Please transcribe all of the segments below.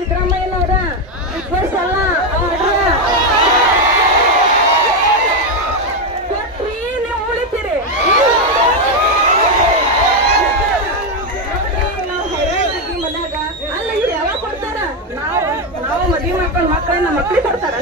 ಸಿದ್ದರಾಮಯ್ಯನವರ ಅಲ್ಲ ಕೊಟ್ರಿ ನೀವು ಉಳಿತೀರಿ. ನಾವು ಹೈರಾಣಾಗಿ ಮನ್ಯಾಗ ಅಲ್ಲ ಇವ್ರು ಯಾವಾಗ ಕೊಡ್ತಾರ? ನಾವು ಮದ್ವಿ ಮಾಡ್ಕೊಂಡ್ ಮಕ್ಕಳನ್ನ ಮಕ್ಳಿಗೆ ಕೊಡ್ತಾರ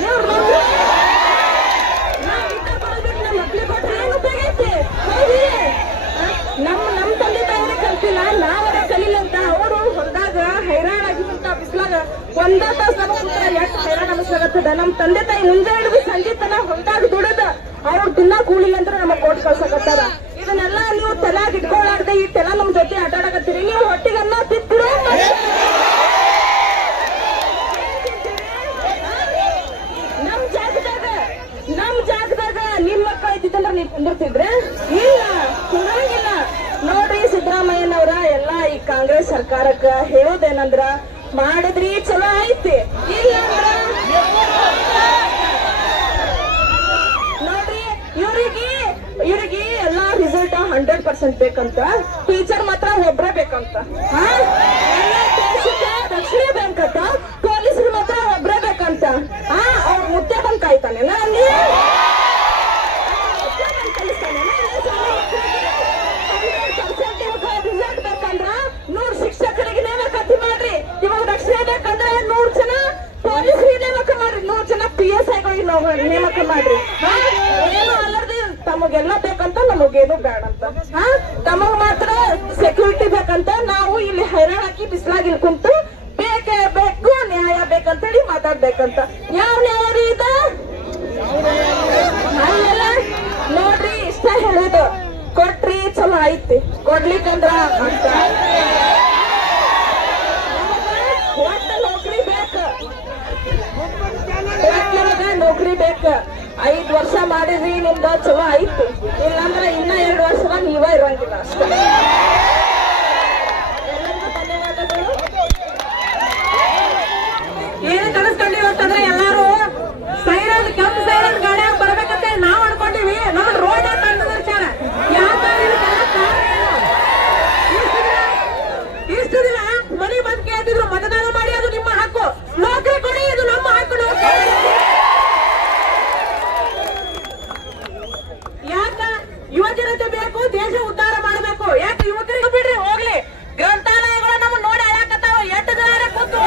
ನಮ್ ತಂದೆ ತಾಯಿನೇ ಕಲ್ತಿಲ್ಲ, ನಾವರ ಕಲಿಲಂತ ಅವರು ಹೊರದಾಗ ಹೈರಾಣಾಗಿಂತ ಬಿಸ್ಲಾಗ ಒಂದ ತಾಸ ನಮಗ್ ಎಷ್ಟು ಹೈರಾಣ ಅನಿಸ್ಲಾಗತ್ತದ. ನಮ್ ತಂದೆ ತಾಯಿ ಮುಂಜೆ ಹಿಡಿದು ಸಂಜೆ ತನ ಹೊರದಾಗ ದುಡದ ಅವ್ರು ತಿನ್ನ ಕೂಲಿಲ್ಲ ಅಂದ್ರೆ ನಮಗ್ ಕೊಟ್ಟು ಕಳ್ಸಕತ್ತಾರ. ಇದನ್ನೆಲ್ಲ ನೀವು ತಲೆಯಾಗ ಇಟ್ಕೊಳ್ಳಾರ್ದೆ ಈ ತೆಲ ನಮ್ ಜೊತೆ ಆಟ ಆಡಕತ್ತೀರಿ. ನೀವು ಹೊಟ್ಟಿಗೆಲ್ಲ ತಿತ್ತಿರೋ ನಮ್ ಜಾಗದಾಗ ನಿಮ್ ಮಕ್ಕಳು ಇದ್ದಿತ್ತಂದ್ರ ನೀವು ಕುಂದಿರ್ತಿದ್ರೆ ಇಲ್ಲ, ಕುಂದ್ರಂಗಿಲ್ಲ. ನೋಡ್ರಿ ಸಿದ್ದರಾಮಯ್ಯನವ್ರ ಎಲ್ಲಾ ಈ ಕಾಂಗ್ರೆಸ್ ಸರ್ಕಾರಕ್ಕ ಹೇಳೋದೇನಂದ್ರ ಮಾಡಿದ್ರಿ ಚಲೋ ಐತಿ, ಇಲ್ಲ ನೋಡ್ರಿ ಇವ್ರಿಗೆ ಎಲ್ಲಾ ರಿಸಲ್ಟ್ 100% ಬೇಕಂತ, ಟೀಚರ್ ಮಾತ್ರ ಒಬ್ರೇ ಬೇಕಂತ, ರಕ್ಷಣೆ ಬೇಕಂತ, ಪೊಲೀಸರು ಮಾತ್ರ ಒಬ್ರೇ ಬೇಕಂತ. ಅವ್ರ ಮುದ್ದೆ ಬಂದ್ ಕಾಯ್ತಾನೆ ರಿಸಲ್ಟ್ ಬೇಕಂದ್ರ 100 ಶಿಕ್ಷಕರಿಗೆ ನೇಮಕಾತಿ ಮಾಡ್ರಿ. ಇವಾಗ ರಕ್ಷಣೆ ಬೇಕಂದ್ರೆ 100 ಜನ ಪೊಲೀಸರಿಗೆ ನೇಮಕ ಮಾಡ್ರಿ, 100 ಜನ PSIಗಳಿಗೆ ನೇಮಕ ಮಾಡ್ರಿ. ಏನು ಅಲ್ಲದೆ ತಮಗೆಲ್ಲ ಬೇಕಂತ ನಮಗೇನು ಬೇಡಂತ, ತಮಗ್ ಮಾತ್ರ ಸೆಕ್ಯೂರಿಟಿ ಬೇಕಂತ. ನಾವು ಇಲ್ಲಿ ಹೈರಾಣ ಹಾಕಿ ಬಿಸಿಲಾಗಿ ಕುಂತು ಬೇಕೇ ಬೇಕು, ನ್ಯಾಯ ಬೇಕಂತೇಳಿ ಮಾತಾಡ್ಬೇಕಂತ. ಯಾವ ನ್ಯಾಯ ರೀ ಇದ? ಅಲ್ಲೆಲ್ಲ ನೋಡ್ರಿ ಇಷ್ಟ ಹೇಳುದು ಕೊಟ್ರಿ ಚಲೋ ಐತಿ, ಕೊಡ್ಲಿಕ್ಕಂದ್ರ ಅಂತ ಒಟ್ಟ ನೌಕರಿ ಬೇಕು, ನೌಕರಿ ಬೇಕು. 5 ವರ್ಷ ಮಾಡಿದ್ರಿ ನಿಮ್ದ ಚಲೋ ಐತಿ, ಇಲ್ಲಾಂದ್ರ ಇನ್ನ 2 ವರ್ಷ ನೀವ ಇರಂಗಿಲ್ಲ ಅಷ್ಟೇ. ಎಲ್ಲರಿಗೂ ಧನ್ಯವಾದಗಳು. ಏನು ಕನಸ್ಕೊಂಡಿವಿ ಅಂತಂದ್ರೆ ಎಲ್ಲಾರು ಸೈರನ್ ಕೆಂಪು ಸೈರನ್ ಗಾಡಿಯಾಗ ಬರ್ಬೇಕಂತ ನಾವ್ ಅನ್ಕೊಂಡಿವಿ. ನಮ್ಮ ರೋಡ್ ತಂದಿರ್ತಾರ ಇಷ್ಟು ದಿನ ಮನಿ ಬಂದ್ ಕೇಳ್ತಿದ್ರು ಮತದಾನ ಮಾಡಿ, ಅದು ನಿಮ್ಮ ಹಕ್ಕು, ನೌಕರಿ ಕೊಡಿ, ಇದು ನಮ್ಮ ಹಕ್ಕು. ಯಾಕ ಯುವಜನತೆ ಬೇಕು, ದೇಶ ಉದ್ಧಾರ ಮಾಡಬೇಕು. ಯಾಕೆ ಯುವಕರಿಗೆ ಬಿಡ್ರಿ ಹೋಗ್ಲಿ, ಗ್ರಂಥಾಲಯಗಳು ನಮ್ಮ ನೋಡಿ ಹಾಳಾಕತ್ತಾವ. 8 ಜನ ಕೂತು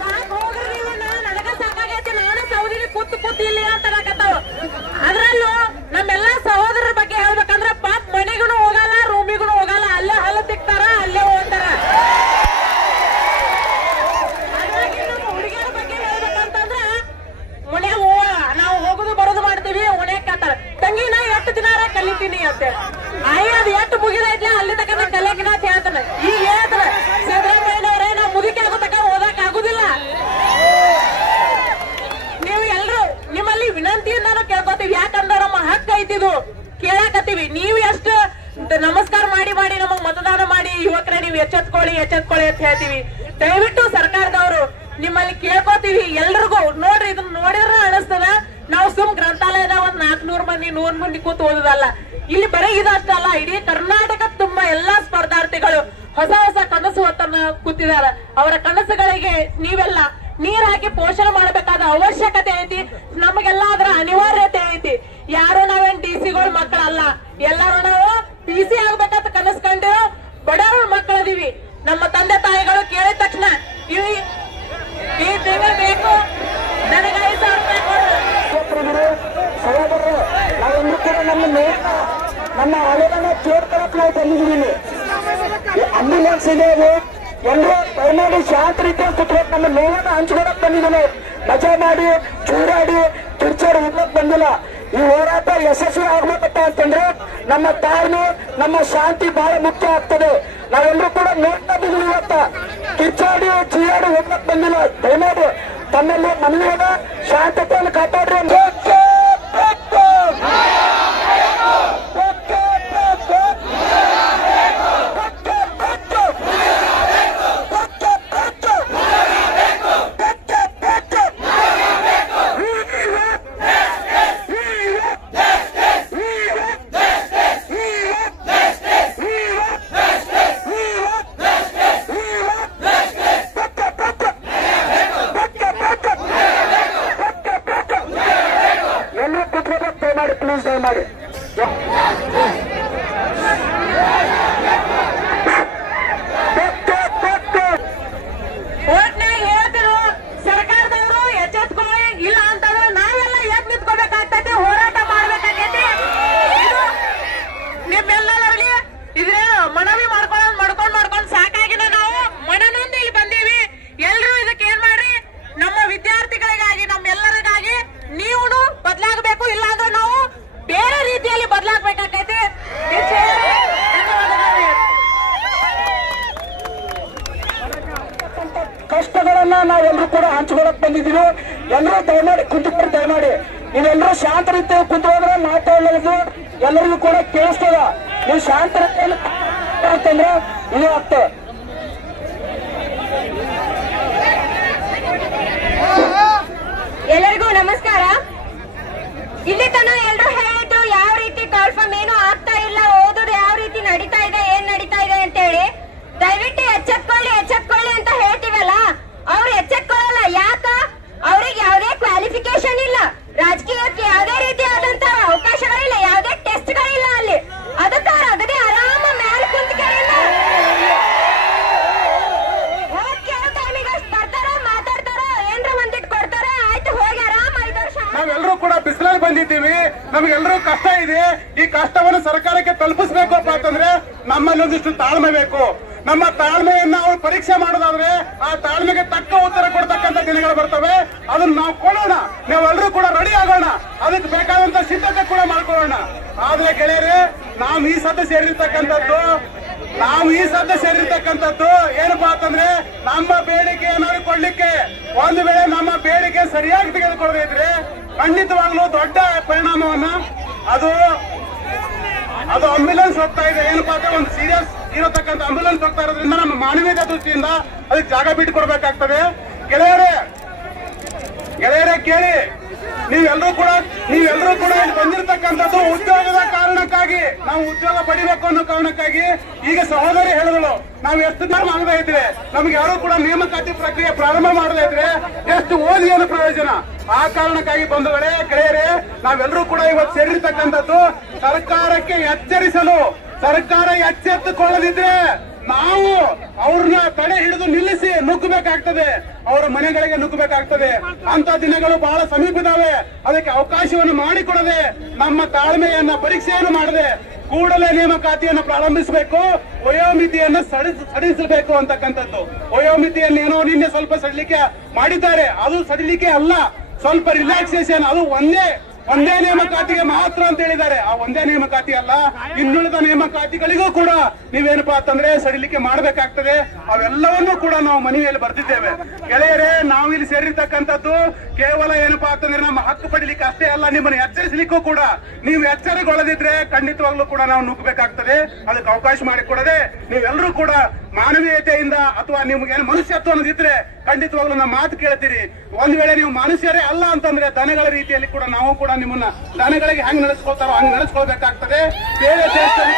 ಸಾಕು ಹೋಗ್ರಿ ನೀವು, ನನಗ ಸಾಕಾಗೈತಿ, ನಾನು ಸೌದಿಲಿ ಕೂತು ಇಲ್ಲಿ ಅಂತ ಹಾಕತ್ತಾವ. ಅದ್ರಲ್ಲೂ ನಮ್ಮೆಲ್ಲಾ ಸಹೋದರರ ಬಗ್ಗೆ ಹೇಳ್ಬೇಕಂದ್ರ ಪಾಪ ಮನೆಗೂ ಹೋಗಲ್ಲ, ರೂಮಿಗೂ ಹೋಗಲ್ಲ, ಅಲ್ಲೇ ಹಲ್ಲು ತಿಕ್ತಾರ, ಅಲ್ಲೇ ಹೋಗ್ತಾರ. ಹಾಗಾಗಿ ನಮ್ಮ ಹುಡುಗಿಯರ ಬಗ್ಗೆ ಹೇಳ್ಬೇಕಂತಂದ್ರ ಮನೆ ನಾವು ಹೋಗುದು ಬರೋದು ಮಾಡ್ತೀವಿ, ಉಣೆ ಕೇಳ್ತಾರ ತಂಗಿ ನಾ 8 ದಿನ ಕಲಿತೀನಿ ಅಂತೇಳಿ. ಅದು ಎಷ್ಟು ಮುಗಿದೈತ್ಲ ಅಲ್ಲಿ ತಕ್ಕ ಕಲಿಯಕಿನ ಅಂತ ಹೇಳ್ತಾನೆ. ಈಗ ಹೇಳ್ತಾರ ಸಿದ್ದರಾಮಯ್ಯನವ್ರೆ ನಾವು ಮುದುಕಿ ಆಗೋ ತಕ್ಕ ಓದಕ್ ಆಗುದಿಲ್ಲ. ನೀವು ಎಲ್ರು ನಿಮ್ಮಲ್ಲಿ ವಿನಂತಿಯನ್ನ ಕೇಳ್ಕೊತೀವಿ, ಯಾಕಂದ್ರೆ ನಮ್ಮ ಹಕ್ಕ ಐತಿದು ಕೇಳಾಕತ್ತೀವಿ. ನೀವು ಎಷ್ಟು ನಮಸ್ಕಾರ ಮಾಡಿ ನಮಗ್ ಮತದಾನ ಮಾಡಿ ಯುವಕರೇ ನೀವು ಎಚ್ಚೆತ್ಕೊಳ್ಳಿ ಅಂತ ಹೇಳ್ತೀವಿ. ದಯವಿಟ್ಟು ಸರ್ಕಾರದವರು ನಿಮ್ಮಲ್ಲಿ ಕೇಳ್ಕೊತೀವಿ ಎಲ್ರಿಗೂ. ನೋಡ್ರಿ ಇದನ್ನ ನೋಡಿದ್ರೆ ಅನಿಸ್ತದ ನಾವು ಸುಮ್ ಗ್ರಂಥಾಲಯದ 400 ಮಂದಿ 100 ಮಂದಿ ಕೂತು ಓದುದಲ್ಲ. ಇಲ್ಲಿ ಬರೀ ಇದಷ್ಟಲ್ಲ, ಇಡೀ ಕರ್ನಾಟಕ ತುಂಬಾ ಎಲ್ಲಾ ಸ್ಪರ್ಧಾರ್ಥಿಗಳು ಹೊಸ ಕನಸು ಹೊತ್ತನ್ನ ಕೂತಿದಾರ. ಅವರ ಕನಸುಗಳಿಗೆ ನೀವೆಲ್ಲ ನೀರ್ ಹಾಕಿ ಪೋಷಣೆ ಮಾಡಬೇಕಾದ ಅವಶ್ಯಕತೆ ಐತಿ, ನಮಗೆಲ್ಲ ಅದರ ಅನಿವಾರ್ಯತೆ ಐತಿ. ಯಾರು ನಾವೇನ್ DC ಗಳ ಮಕ್ಕಳಲ್ಲ, ಎಲ್ಲಾರು ನಾವು PC ಆಗ್ಬೇಕಂತ ಕನಸು ಕಂಡಿರೋ ಬಡವರ ಮಕ್ಕಳದೀವಿ. ನಮ್ಮ ತಂದೆ ತಾಯಿಗಳು ಕೇಳಿದ ತಕ್ಷಣ ಈ ತಿಂಗಳು ಬೇಕು ನನಗೆ 5,000 ರೂಪಾಯಿ ಸಹೋದರರು ನಾವೆಲ್ಲರೂ ಕೂಡ ನಮ್ಮ ಆಲೋಚನೆ ಕೇಳ್ಕೊಳಕ್ ನಾವು ಬಂದಿದ್ದೀವಿ. ಆಂಬ್ಯುಲೆನ್ಸ್ ಇದೆ, ಎಲ್ಲರೂ ದಯಮಾಡಿ ಶಾಂತ ರೀತಿಯಲ್ಲಿ ಕುತ್ಕೊಂಡು ನಮ್ಮ ನೋವನ್ನು ಹಂಚ್ಕೊಳಕ್ ಬಂದಿದ್ದೀನಿ. ಮಜಾ ಮಾಡಿ ಚೂರಾಡಿ ಕಿರ್ಚಾಡಿ ಹೋಗ್ಲಕ್ ಬಂದಿಲ್ಲ. ಈ ಹೋರಾಟ ಯಶಸ್ವಿ ಆಗ್ಬೇಕಪ್ಪ ಅಂತಂದ್ರೆ ನಮ್ಮ ತಾಳ್ಮೆ, ನಮ್ಮ ಶಾಂತಿ ಬಹಳ ಮುಖ್ಯ ಆಗ್ತದೆ. ನಾವೆಲ್ಲರೂ ಕೂಡ ನೋಡ್ತಾ ಬಂದಿದ್ದೀವಿ. ಇವತ್ತ ಕಿರ್ಚಾಡಿ ಚೀರಾಡಿ ಹೋಗ್ಲಕ್ ಬಂದಿಲ್ಲ. ದಯಮಾಡಿ ತಮ್ಮಲ್ಲಿ ಮನೆಯ ಶಾಂತತೆಯನ್ನು ಕಾಪಾಡ್ರಿ ಅಂತ ಕಷ್ಟಗಳನ್ನ ನಾವೆಲ್ಲರೂ ಕೂಡ ಹಂಚ್ಕೊಳಕ್ ಬಂದಿದ್ದೀವಿ. ಎಲ್ಲರೂ ದಯಮಾಡಿ ಕುಂತ್ಕೊಂಡು ದಯಮಾಡಿ ನೀವೆಲ್ಲರೂ ಶಾಂತ ರೀತಿ ಕುಂತ್ಕೊಂಡ್ರೆ ಮಾತಾಡೋದು ಎಲ್ಲರಿಗೂ ಕೂಡ ಕೇಳಿಸ್ತದ. ನೀವು ಶಾಂತ ರೀತಿಯಲ್ಲಿ ಅಂತಂದ್ರೆ ಇದು ಆಗ್ತದೆ. ಎಲ್ಲರಿಗೂ ನಮಸ್ಕಾರ. ಇಲ್ಲಿ ತನ ಎಲ್ಲರೂ ಹೇಳಿದ್ದು ಯಾವ ರೀತಿ ಕಾಲ್ಫಾರ್ಮ್ ಏನು ಆಗ್ತಾ ಇಲ್ಲ, ಓದೋದು ಯಾವ ರೀತಿ ನಡೀತಾ ಇದೆ, ಏನ್ ನಡೀತಾ ಇದೆ ಅಂತ ಹೇಳಿ ದಯವಿಟ್ಟು ಎಚ್ಚೆತ್ಕೊಳ್ಳಿ ಅಂತ ಹೇಳ್ತೀವಲ್ಲ, ಅವ್ರು ಎಚ್ಚೆತ್ಕೊಳ್ಳಲ್ಲ. ಯಾಕ? ಅವ್ರಿಗೆ ಯಾವುದೇ ಕ್ವಾಲಿಫಿಕೇಶನ್ ಇಲ್ಲ, ರಾಜಕೀಯಕ್ಕೆ ಯಾವುದೇ ರೀತಿಯಾದಂತಹ ಅವಕಾಶಗಳಿಲ್ಲ, ಯಾವುದೇ ಟೆಸ್ಟ್ಗಳಿಲ್ಲ ಅಲ್ಲಿ. ಅದಕ್ಕೆ ಅಗದೇ ಆರಾಮ ಮ್ಯಾಲ ಕುಂತ್ಕೇಳಿಲ್ಲ ಕೇಳೋ ಟೈಮಿಗೆ ಅಷ್ಟು ಬರ್ತಾರ, ಮಾತಾಡ್ತಾರ, ಏನ್ರ ಒಂದಿಟ್ಟು ಕೊಡ್ತಾರ, ಆಯ್ತು ಹೋಗಿ ಆರಾಮ 5 ವರ್ಷ. ನಾವೆಲ್ಲರೂ ಕೂಡ ಬಿಸಿಲಲ್ಲಿ ಬಂದಿದ್ದೀವಿ, ನಮಗೆಲ್ಲರೂ ಕಷ್ಟ ಇದೆ. ಈ ಕಷ್ಟವನ್ನು ಸರ್ಕಾರಕ್ಕೆ ತಲುಪಿಸ್ಬೇಕಪ್ಪ ಅಂತಂದ್ರೆ ನಮ್ಮಲ್ಲಿ ಒಂದಿಷ್ಟು ತಾಳ್ಮೆ ಬೇಕು. ನಮ್ಮ ತಾಳ್ಮೆಯನ್ನ ಅವ್ರು ಪರೀಕ್ಷೆ ಮಾಡೋದಾದ್ರೆ ಆ ತಾಳ್ಮೆಗೆ ತಕ್ಕ ಉತ್ತರ ಕೊಡ್ತಕ್ಕಂಥ ದಿನಗಳು ಬರ್ತವೆ. ಅದನ್ನ ನಾವು ಕೊಡೋಣ, ನಾವೆಲ್ಲರೂ ಕೂಡ ರೆಡಿ ಆಗೋಣ, ಅದಕ್ಕೆ ಬೇಕಾದಂತ ಸಿದ್ಧತೆ ಕೂಡ ಮಾಡ್ಕೊಳ್ಳೋಣ. ಆದ್ರೆ ಗೆಳೆಯರೆ, ನಾವು ಈ ಸದ್ದ ಸೇರಿರ್ತಕ್ಕಂಥದ್ದು ಏನಪ್ಪಾ ಅಂತಂದ್ರೆ ನಮ್ಮ ಬೇಡಿಕೆಯನ್ನು ಕೊಡ್ಲಿಕ್ಕೆ. ಒಂದು ವೇಳೆ ನಮ್ಮ ಬೇಡಿಕೆ ಸರಿಯಾಗಿ ತೆಗೆದುಕೊಳ್ಳದೇ ಇದ್ರೆ ಖಂಡಿತವಾಗ್ಲೂ ದೊಡ್ಡ ಪರಿಣಾಮವನ್ನ ಅದು ಆಂಬ್ಯುಲೆನ್ಸ್ ಹೋಗ್ತಾ ಇದೆ. ಏನಪ್ಪಾ ಅಂದ್ರೆ ಒಂದು ಸೀರಿಯಸ್ ಇರತಕ್ಕಂಥ ಆಂಬ್ಯುಲೆನ್ಸ್ ಹೋಗ್ತಾ ಇರೋದ್ರಿಂದ ನಮ್ಮ ಮಾನವೀಯತೆ ದೃಷ್ಟಿಯಿಂದ ಅದಕ್ಕೆ ಜಾಗ ಬಿಟ್ಟು ಕೊಡ್ಬೇಕಾಗ್ತದೆ. ಗೆಳೆಯರೇ ಕೇಳಿ, ನೀವೆಲ್ಲರೂ ಕೂಡ ಇಲ್ಲಿ ಬಂದಿರತಕ್ಕಂಥದ್ದು ಉದ್ಯೋಗದ ಕಾರಣಕ್ಕಾಗಿ, ನಾವು ಉದ್ಯೋಗ ಪಡಿಬೇಕು ಅನ್ನೋ ಕಾರಣಕ್ಕಾಗಿ. ಈಗ ಸಹೋದರಿ ಹೇಳಿದಳು, ನಾವು ಎಷ್ಟು ದಿನ ಮಾಡದೇ ಇದ್ರೆ, ನಮ್ಗೆ ಯಾರು ಕೂಡ ನೇಮಕಾತಿ ಪ್ರಕ್ರಿಯೆ ಪ್ರಾರಂಭ ಮಾಡದೇ ಇದ್ರೆ ಎಷ್ಟು ಓದಿ ಏನು ಪ್ರಯೋಜನ? ಆ ಕಾರಣಕ್ಕಾಗಿ ಬಂಧುಗಳೇ, ಗೆಳೆಯರೇ, ನಾವೆಲ್ಲರೂ ಕೂಡ ಇವತ್ತು ಸೇರಿರ್ತಕ್ಕಂಥದ್ದು ಸರ್ಕಾರಕ್ಕೆ ಎಚ್ಚರಿಸಲು. ಸರ್ಕಾರ ಎಚ್ಚೆತ್ತುಕೊಳ್ಳದಿದ್ರೆ ನಾವು ಅವ್ರನ್ನ ತಡೆ ಹಿಡಿದು ನಿಲ್ಲಿಸಿ ನುಗ್ಗಬೇಕಾಗ್ತದೆ, ಅವರ ಮನೆಗಳಿಗೆ ನುಗ್ಗಬೇಕಾಗ್ತದೆ. ಅಂತ ದಿನಗಳು ಬಹಳ ಸಮೀಪದಾವೆ. ಅದಕ್ಕೆ ಅವಕಾಶವನ್ನು ಮಾಡಿಕೊಡದೆ, ನಮ್ಮ ತಾಳ್ಮೆಯನ್ನ ಪರೀಕ್ಷೆಯನ್ನು ಮಾಡದೆ ಕೂಡಲೇ ನೇಮಕಾತಿಯನ್ನು ಪ್ರಾರಂಭಿಸಬೇಕು. ವಯೋಮಿತಿಯನ್ನ ಸಡಿಲಿಸಬೇಕು ಅಂತಕ್ಕಂಥದ್ದು. ವಯೋಮಿತಿಯನ್ನೇನೋ ನಿನ್ನೆ ಸ್ವಲ್ಪ ಸಡಿಲಿಕೆ ಮಾಡಿದ್ದಾರೆ, ಅದು ಸಡಿಲಿಕೆ ಅಲ್ಲ, ಸ್ವಲ್ಪ ರಿಲ್ಯಾಕ್ಸೇಷನ್. ಅದು ಒಂದೇ ನೇಮಕಾತಿಗೆ ಮಾತ್ರ ಅಂತ ಹೇಳಿದ್ದಾರೆ. ಆ ಒಂದೇ ನೇಮಕಾತಿ ಅಲ್ಲ, ಇನ್ನುಳಿದ ನೇಮಕಾತಿಗಳಿಗೂ ಕೂಡ ನೀವೇನಪ್ಪಾ ಅಂತಂದ್ರೆ ಸಡಿಲಿಕೆ ಮಾಡಬೇಕಾಗ್ತದೆ. ಅವೆಲ್ಲವನ್ನೂ ಕೂಡ ನಾವು ಮನವಿಯಲ್ಲಿ ಬರ್ತಿದ್ದೇವೆ. ಗೆಳೆಯರೇ, ನಾವು ಇಲ್ಲಿ ಸೇರಿರ್ತಕ್ಕಂಥದ್ದು ಕೇವಲ ಏನಪ್ಪಾ ಅಂತಂದ್ರೆ ನಮ್ಮ ಹಕ್ಕು ಪಡಿಲಿಕ್ಕೆ ಅಷ್ಟೇ ಅಲ್ಲ, ನಿಮ್ಮನ್ನು ಎಚ್ಚರಿಸಲಿಕ್ಕೂ ಕೂಡ. ನೀವು ಎಚ್ಚರಗೊಳ್ಳದಿದ್ರೆ ಖಂಡಿತವಾಗ್ಲೂ ಕೂಡ ನಾವು ನುಗ್ಗಬೇಕಾಗ್ತದೆ. ಅದಕ್ಕೆ ಅವಕಾಶ ಮಾಡಿಕೊಡದೆ ನೀವೆಲ್ಲರೂ ಕೂಡ ಮಾನವೀಯತೆಯಿಂದ ಅಥವಾ ನಿಮ್ಗೆ ಮನುಷ್ಯತ್ವ ಅನ್ನೋದಿದ್ರೆ ಖಂಡಿತವಾಗ್ಲೂ ನಮ್ಮ ಮಾತು ಕೇಳ್ತೀರಿ. ಒಂದ್ ವೇಳೆ ನೀವು ಮನುಷ್ಯರೇ ಅಲ್ಲ ಅಂತಂದ್ರೆ ದನಗಳ ರೀತಿಯಲ್ಲಿ ಕೂಡ ನಾವು ಕೂಡ ನಿಮ್ಮನ್ನ ದನಗಳಿಗೆ ಹೆಂಗ್ ನಡೆಸ್ಕೊಳ್ತಾರೋ ಹಂಗ್ ನಡೆಸ್ಕೊಳ್ಬೇಕಾಗ್ತದೆ. ಬೇರೆ ದೇಶದಲ್ಲಿ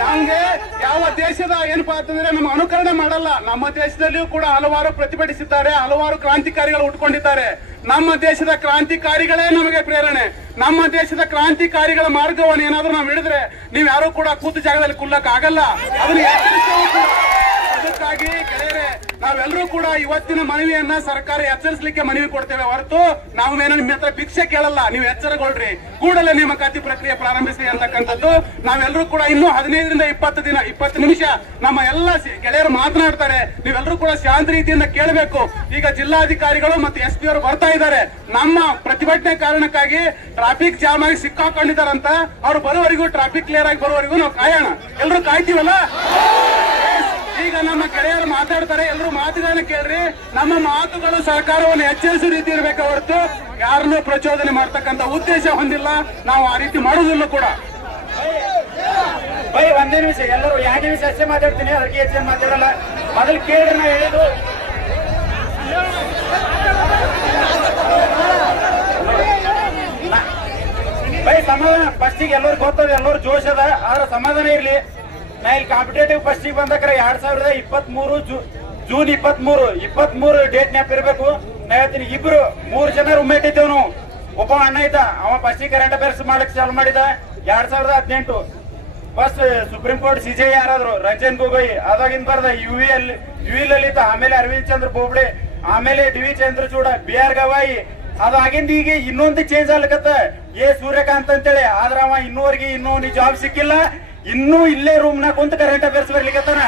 ನಮ್ಗೆ ಯಾವ ದೇಶದ ಏನಪ್ಪಾ ಅಂತಂದ್ರೆ ನಮ್ಮ ಅನುಕರಣೆ ಮಾಡಲ್ಲ. ನಮ್ಮ ದೇಶದಲ್ಲಿಯೂ ಕೂಡ ಹಲವಾರು ಪ್ರತಿಭಟಿಸಿದ್ದಾರೆ, ಹಲವಾರು ಕ್ರಾಂತಿಕಾರಿಗಳು ಉಟ್ಕೊಂಡಿದ್ದಾರೆ. ನಮ್ಮ ದೇಶದ ಕ್ರಾಂತಿಕಾರಿಗಳೇ ನಮಗೆ ಪ್ರೇರಣೆ. ನಮ್ಮ ದೇಶದ ಕ್ರಾಂತಿಕಾರಿಗಳ ಮಾರ್ಗವನ್ನು ಏನಾದ್ರೂ ನಾವು ಹಿಡಿದ್ರೆ ನೀವ್ ಯಾರು ಕೂಡ ಕೂತು ಜಾಗದಲ್ಲಿ ಕುಲ್ಲಕ್ ಆಗಲ್ಲ. ಅದನ್ನ ಅದಕ್ಕಾಗಿ ಗೆಳೆಯರೆ, ನಾವೆಲ್ಲರೂ ಕೂಡ ಇವತ್ತಿನ ಮನವಿಯನ್ನ ಸರ್ಕಾರ ಎಚ್ಚರಿಸಲಿಕ್ಕೆ ಮನವಿ ಕೊಡ್ತೇವೆ ಹೊರತು ನಾವೇನೋ ನಿಮ್ಮ ಹತ್ರ ಭಿಕ್ಷೆ ಕೇಳಲ್ಲ. ನೀವು ಎಚ್ಚರಗೊಳ್ರಿ, ಕೂಡಲೇ ನೇಮಕಾತಿ ಪ್ರಕ್ರಿಯೆ ಪ್ರಾರಂಭಿಸಿ ಅಂತಕ್ಕಂಥದ್ದು. ನಾವೆಲ್ಲರೂ ಕೂಡ ಇನ್ನೂ 15ರಿಂದ 20 ನಿಮಿಷ ನಮ್ಮ ಎಲ್ಲ ಗೆಳೆಯರು ಮಾತನಾಡ್ತಾರೆ. ನೀವೆಲ್ಲರೂ ಕೂಡ ಶಾಂತ ರೀತಿಯಿಂದ ಕೇಳಬೇಕು. ಈಗ ಜಿಲ್ಲಾಧಿಕಾರಿಗಳು ಮತ್ತು SP ಅವರು ಬರ್ತಾ ಇದ್ದಾರೆ. ನಮ್ಮ ಪ್ರತಿಭಟನೆ ಕಾರಣಕ್ಕಾಗಿ ಟ್ರಾಫಿಕ್ ಜಾಮ್ ಆಗಿ ಸಿಕ್ಕಾಕೊಂಡಿದ್ದಾರಂತ. ಅವ್ರು ಬರುವವರೆಗೂ, ಟ್ರಾಫಿಕ್ ಕ್ಲಿಯರ್ ಆಗಿ ಬರುವವರೆಗೂ ನಾವು ಕಾಯೋಣ. ಎಲ್ಲರೂ ಕಾಯ್ತೀವಲ್ಲ? ಈಗ ನಮ್ಮ ಗೆಳೆಯರು ಮಾತಾಡ್ತಾರೆ, ಎಲ್ಲರೂ ಮಾತುಗಳನ್ನ ಕೇಳ್ರಿ. ನಮ್ಮ ಮಾತುಗಳು ಸರ್ಕಾರವನ್ನು ಎಚ್ಚರಿಸುವ ರೀತಿ ಇರಬೇಕು ಹೊರತು ಯಾರನ್ನೂ ಪ್ರಚೋದನೆ ಮಾಡ್ತಕ್ಕಂಥ ಉದ್ದೇಶ ಹೊಂದಿಲ್ಲ. ನಾವು ಆ ರೀತಿ ಮಾಡುವುದಿಲ್ಲ ಕೂಡ. ಒಂದೇ ನಿಮಿಷ, ಎಲ್ಲರೂ 2 ನಿಮಿಷ ಅಷ್ಟೇ ಮಾತಾಡ್ತೀನಿ, ಅದಕ್ಕೆ ಹೆಚ್ಚು ಮಾತಾಡಲ್ಲ. ಮೊದಲು ಕೇಳ್ರಿ, ನಾ ಹೇಳಿದ್ದು ಸಮಾಧಾನ. ಫಸ್ಟಿಗೆ ಎಲ್ಲರೂ ಗೊತ್ತದ, ಎಲ್ಲರೂ ಜೋಶ್ ಅದ, ಆದ್ರೆ ಸಮಾಧಾನ ಇರ್ಲಿ. ನಾ ಇಲ್ಲಿ ಕಾಂಪಿಟೇಟಿವ್ ಫಸ್ಟಿಗೆ ಬಂದಕ್ರೆ 2023 ಜೂನ್ 23 ಡೇಟ್ ನ್ಯಾಪ್ ಇರ್ಬೇಕು. ನಾ ಹೇಳ್ತೀನಿ, 3 ಜನ ರೂಮ್ಮೇಟ್ ಇದ್ದೇವ್ ನಾವು. ಒಬ್ಬ ಅಣ್ಣ ಇದ್ದ, ಅವ ಫಸ್ಟಿಗೆ ಕರೆಂಟ್ ಅಫೇರ್ಸ್ ಮಾಡಕ್ ಚಾಲು ಮಾಡಿದ 2018. ಫಸ್ಟ್ ಸುಪ್ರೀಂ ಕೋರ್ಟ್ CJ ಯಾರಾದ್ರು ರಂಜನ್ ಗೊಗೊಯ್, ಅದಾಗಿಂದ ಬರ್ದ UV ಲಲಿತಾ, ಆಮೇಲೆ ಅರವಿಂದ್ ಚಂದ್ರ ಬೋಬ್ಡೆ, ಆಮೇಲೆ DV ಚಂದ್ರಚೂಡ, BR ಗವಾಯಿ. ಅದಾಗಿಂದ ಈಗ ಇನ್ನೊಂದು ಚೇಂಜ್ ಆಗ್ಲಿಕತ್ತ, ಸೂರ್ಯಕಾಂತ್ ಅಂತೇಳಿ. ಆದ್ರ ಅವ ಇನ್ನೂ ಜಾಬ್ ಸಿಕ್ಕಿಲ್ಲ, ಇನ್ನೂ ಇಲ್ಲೇ ರೂಮ್ ನಾಗ ಕುಂತ ಕರೆಂಟ್ ಅಫೇರ್ಸ್ ಬರ್ಲಿಕ್ಕತ್ತಾನ.